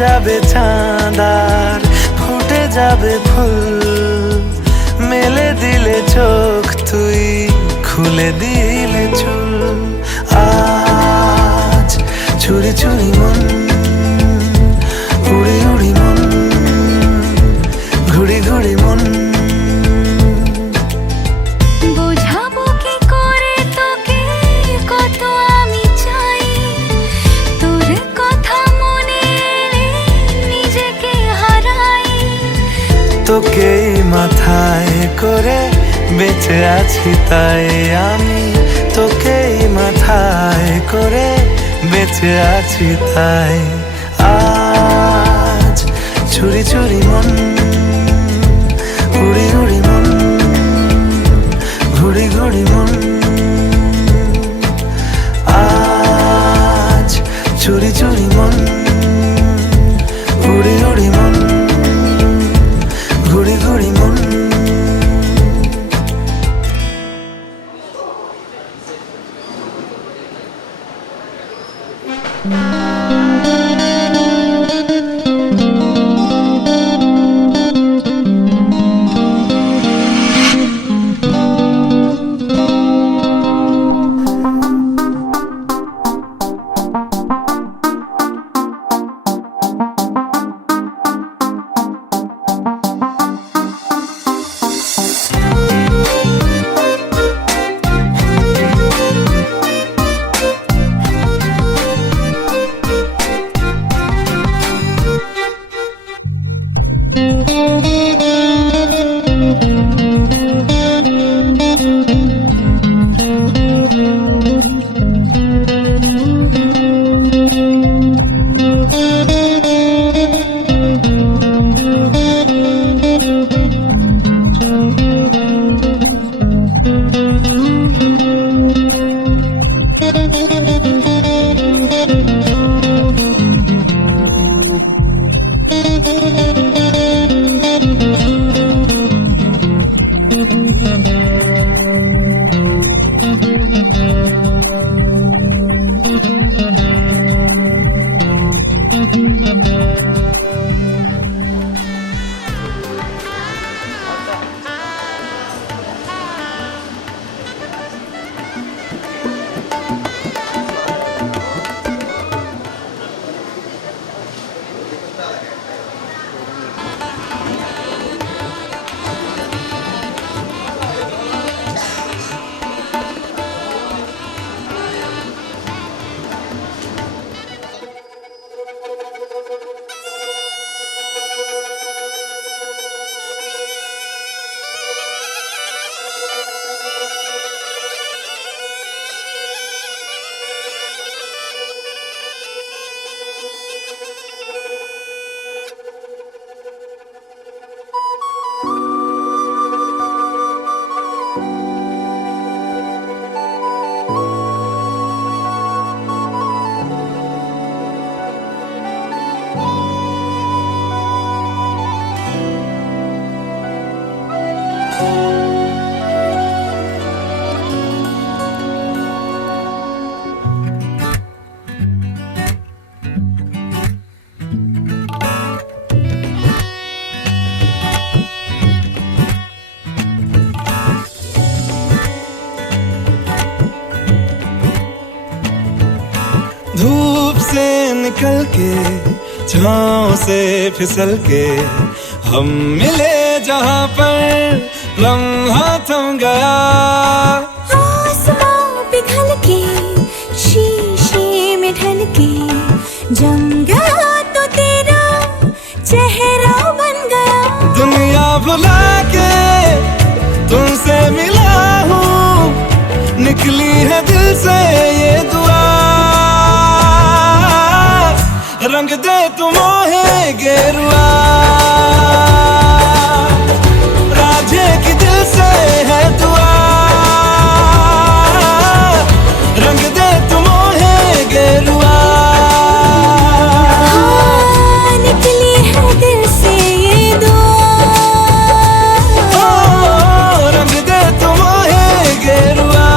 যাবে চাঁদার ফুটে যাবে ফুল, মেলে দিলে চোখ তুই খুলে দিলে চুল। আজ চুরি চুরি মন, উড়ি উড়ি মন, ঘুড়ি ঘুড়ি মন। বোঝাবো কি করে তোকে কত আমি চাই, তোর কথা মনে এলে নিজেকে হারাই। তোকেই মাথায় করে বেঁচে আছি তাই আমি, তোকেই মাথায় করে বেঁচে আছি তাই। আজ চুরি চুরি মন, উড়ি উড়ি মন, ঘুড়ি ঘুড়ি মন। আজ চুরি চুরি মন, উড়ি উড়ি মন, ঘুড়ি ঘুড়ি মন। निकल के छाँव से फिसल के हम मिले जहाँ पर लम्हा थम गया। आसमां पिघल के शीशे में ढल के जम गया तो तेरा चेहरा बन गया। दुनिया भुला के तुमसे मिला हूँ, निकली है दिल से ये दुआ। रंग दे तुम मोहे गेरुआ, राझे की दिल से है दुआ। रंग दे तुम मोहे गेरुआ, हाँ, निकली है दिल से ये दुआ। रंग दे तुम मोहे गेरुआ।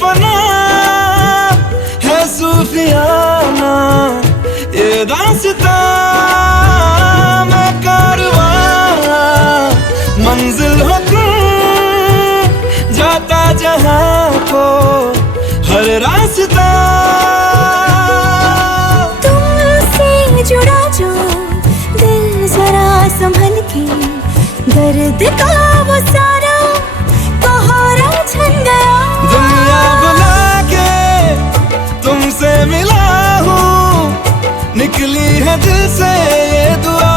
फना है सूफियाना ये दास्तां, मैं कारवां मंजिल हो तुम, जाता जहां को हर रास्ता। तुमसे जुड़ा जो दिल जरा संभल के, दर्द का वो सारा कोहरा छन गया। दुनिया बुला के तुमसे मिला हूँ, निकली है दिल से ये दुआ।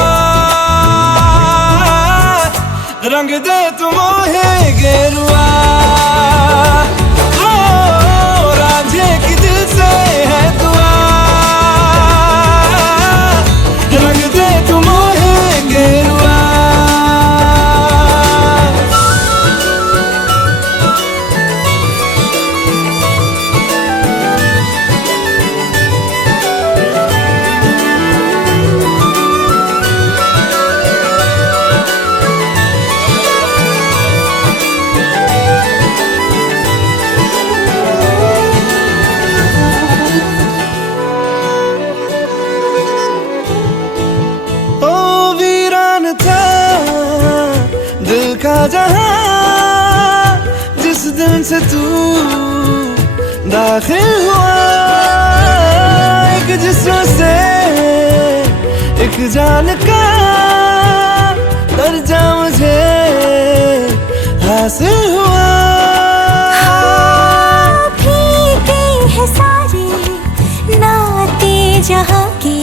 रंग दे तुम मोहे गेरुआ, ओ राझे की दिल से है दुआ। रंग दे तुम मोहे गेरुआ। दिल का जहां जिस दिन से तू दाखिल हुआ, एक जिस्म से एक जान का दर्जा मुझे हासिल हुआ। फीके हैं सारे नाते जहाँ के,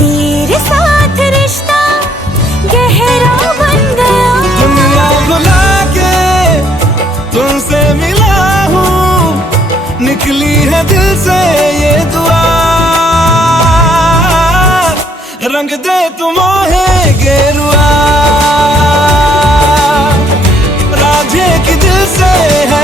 तेरे साथ रिश्ता गहरा बन गया। दुनिया बुला के तुमसे मिला हूँ, निकली है दिल से ये दुआ। रंग दे तुम मोहे गेरुआ, राझे की दिल से है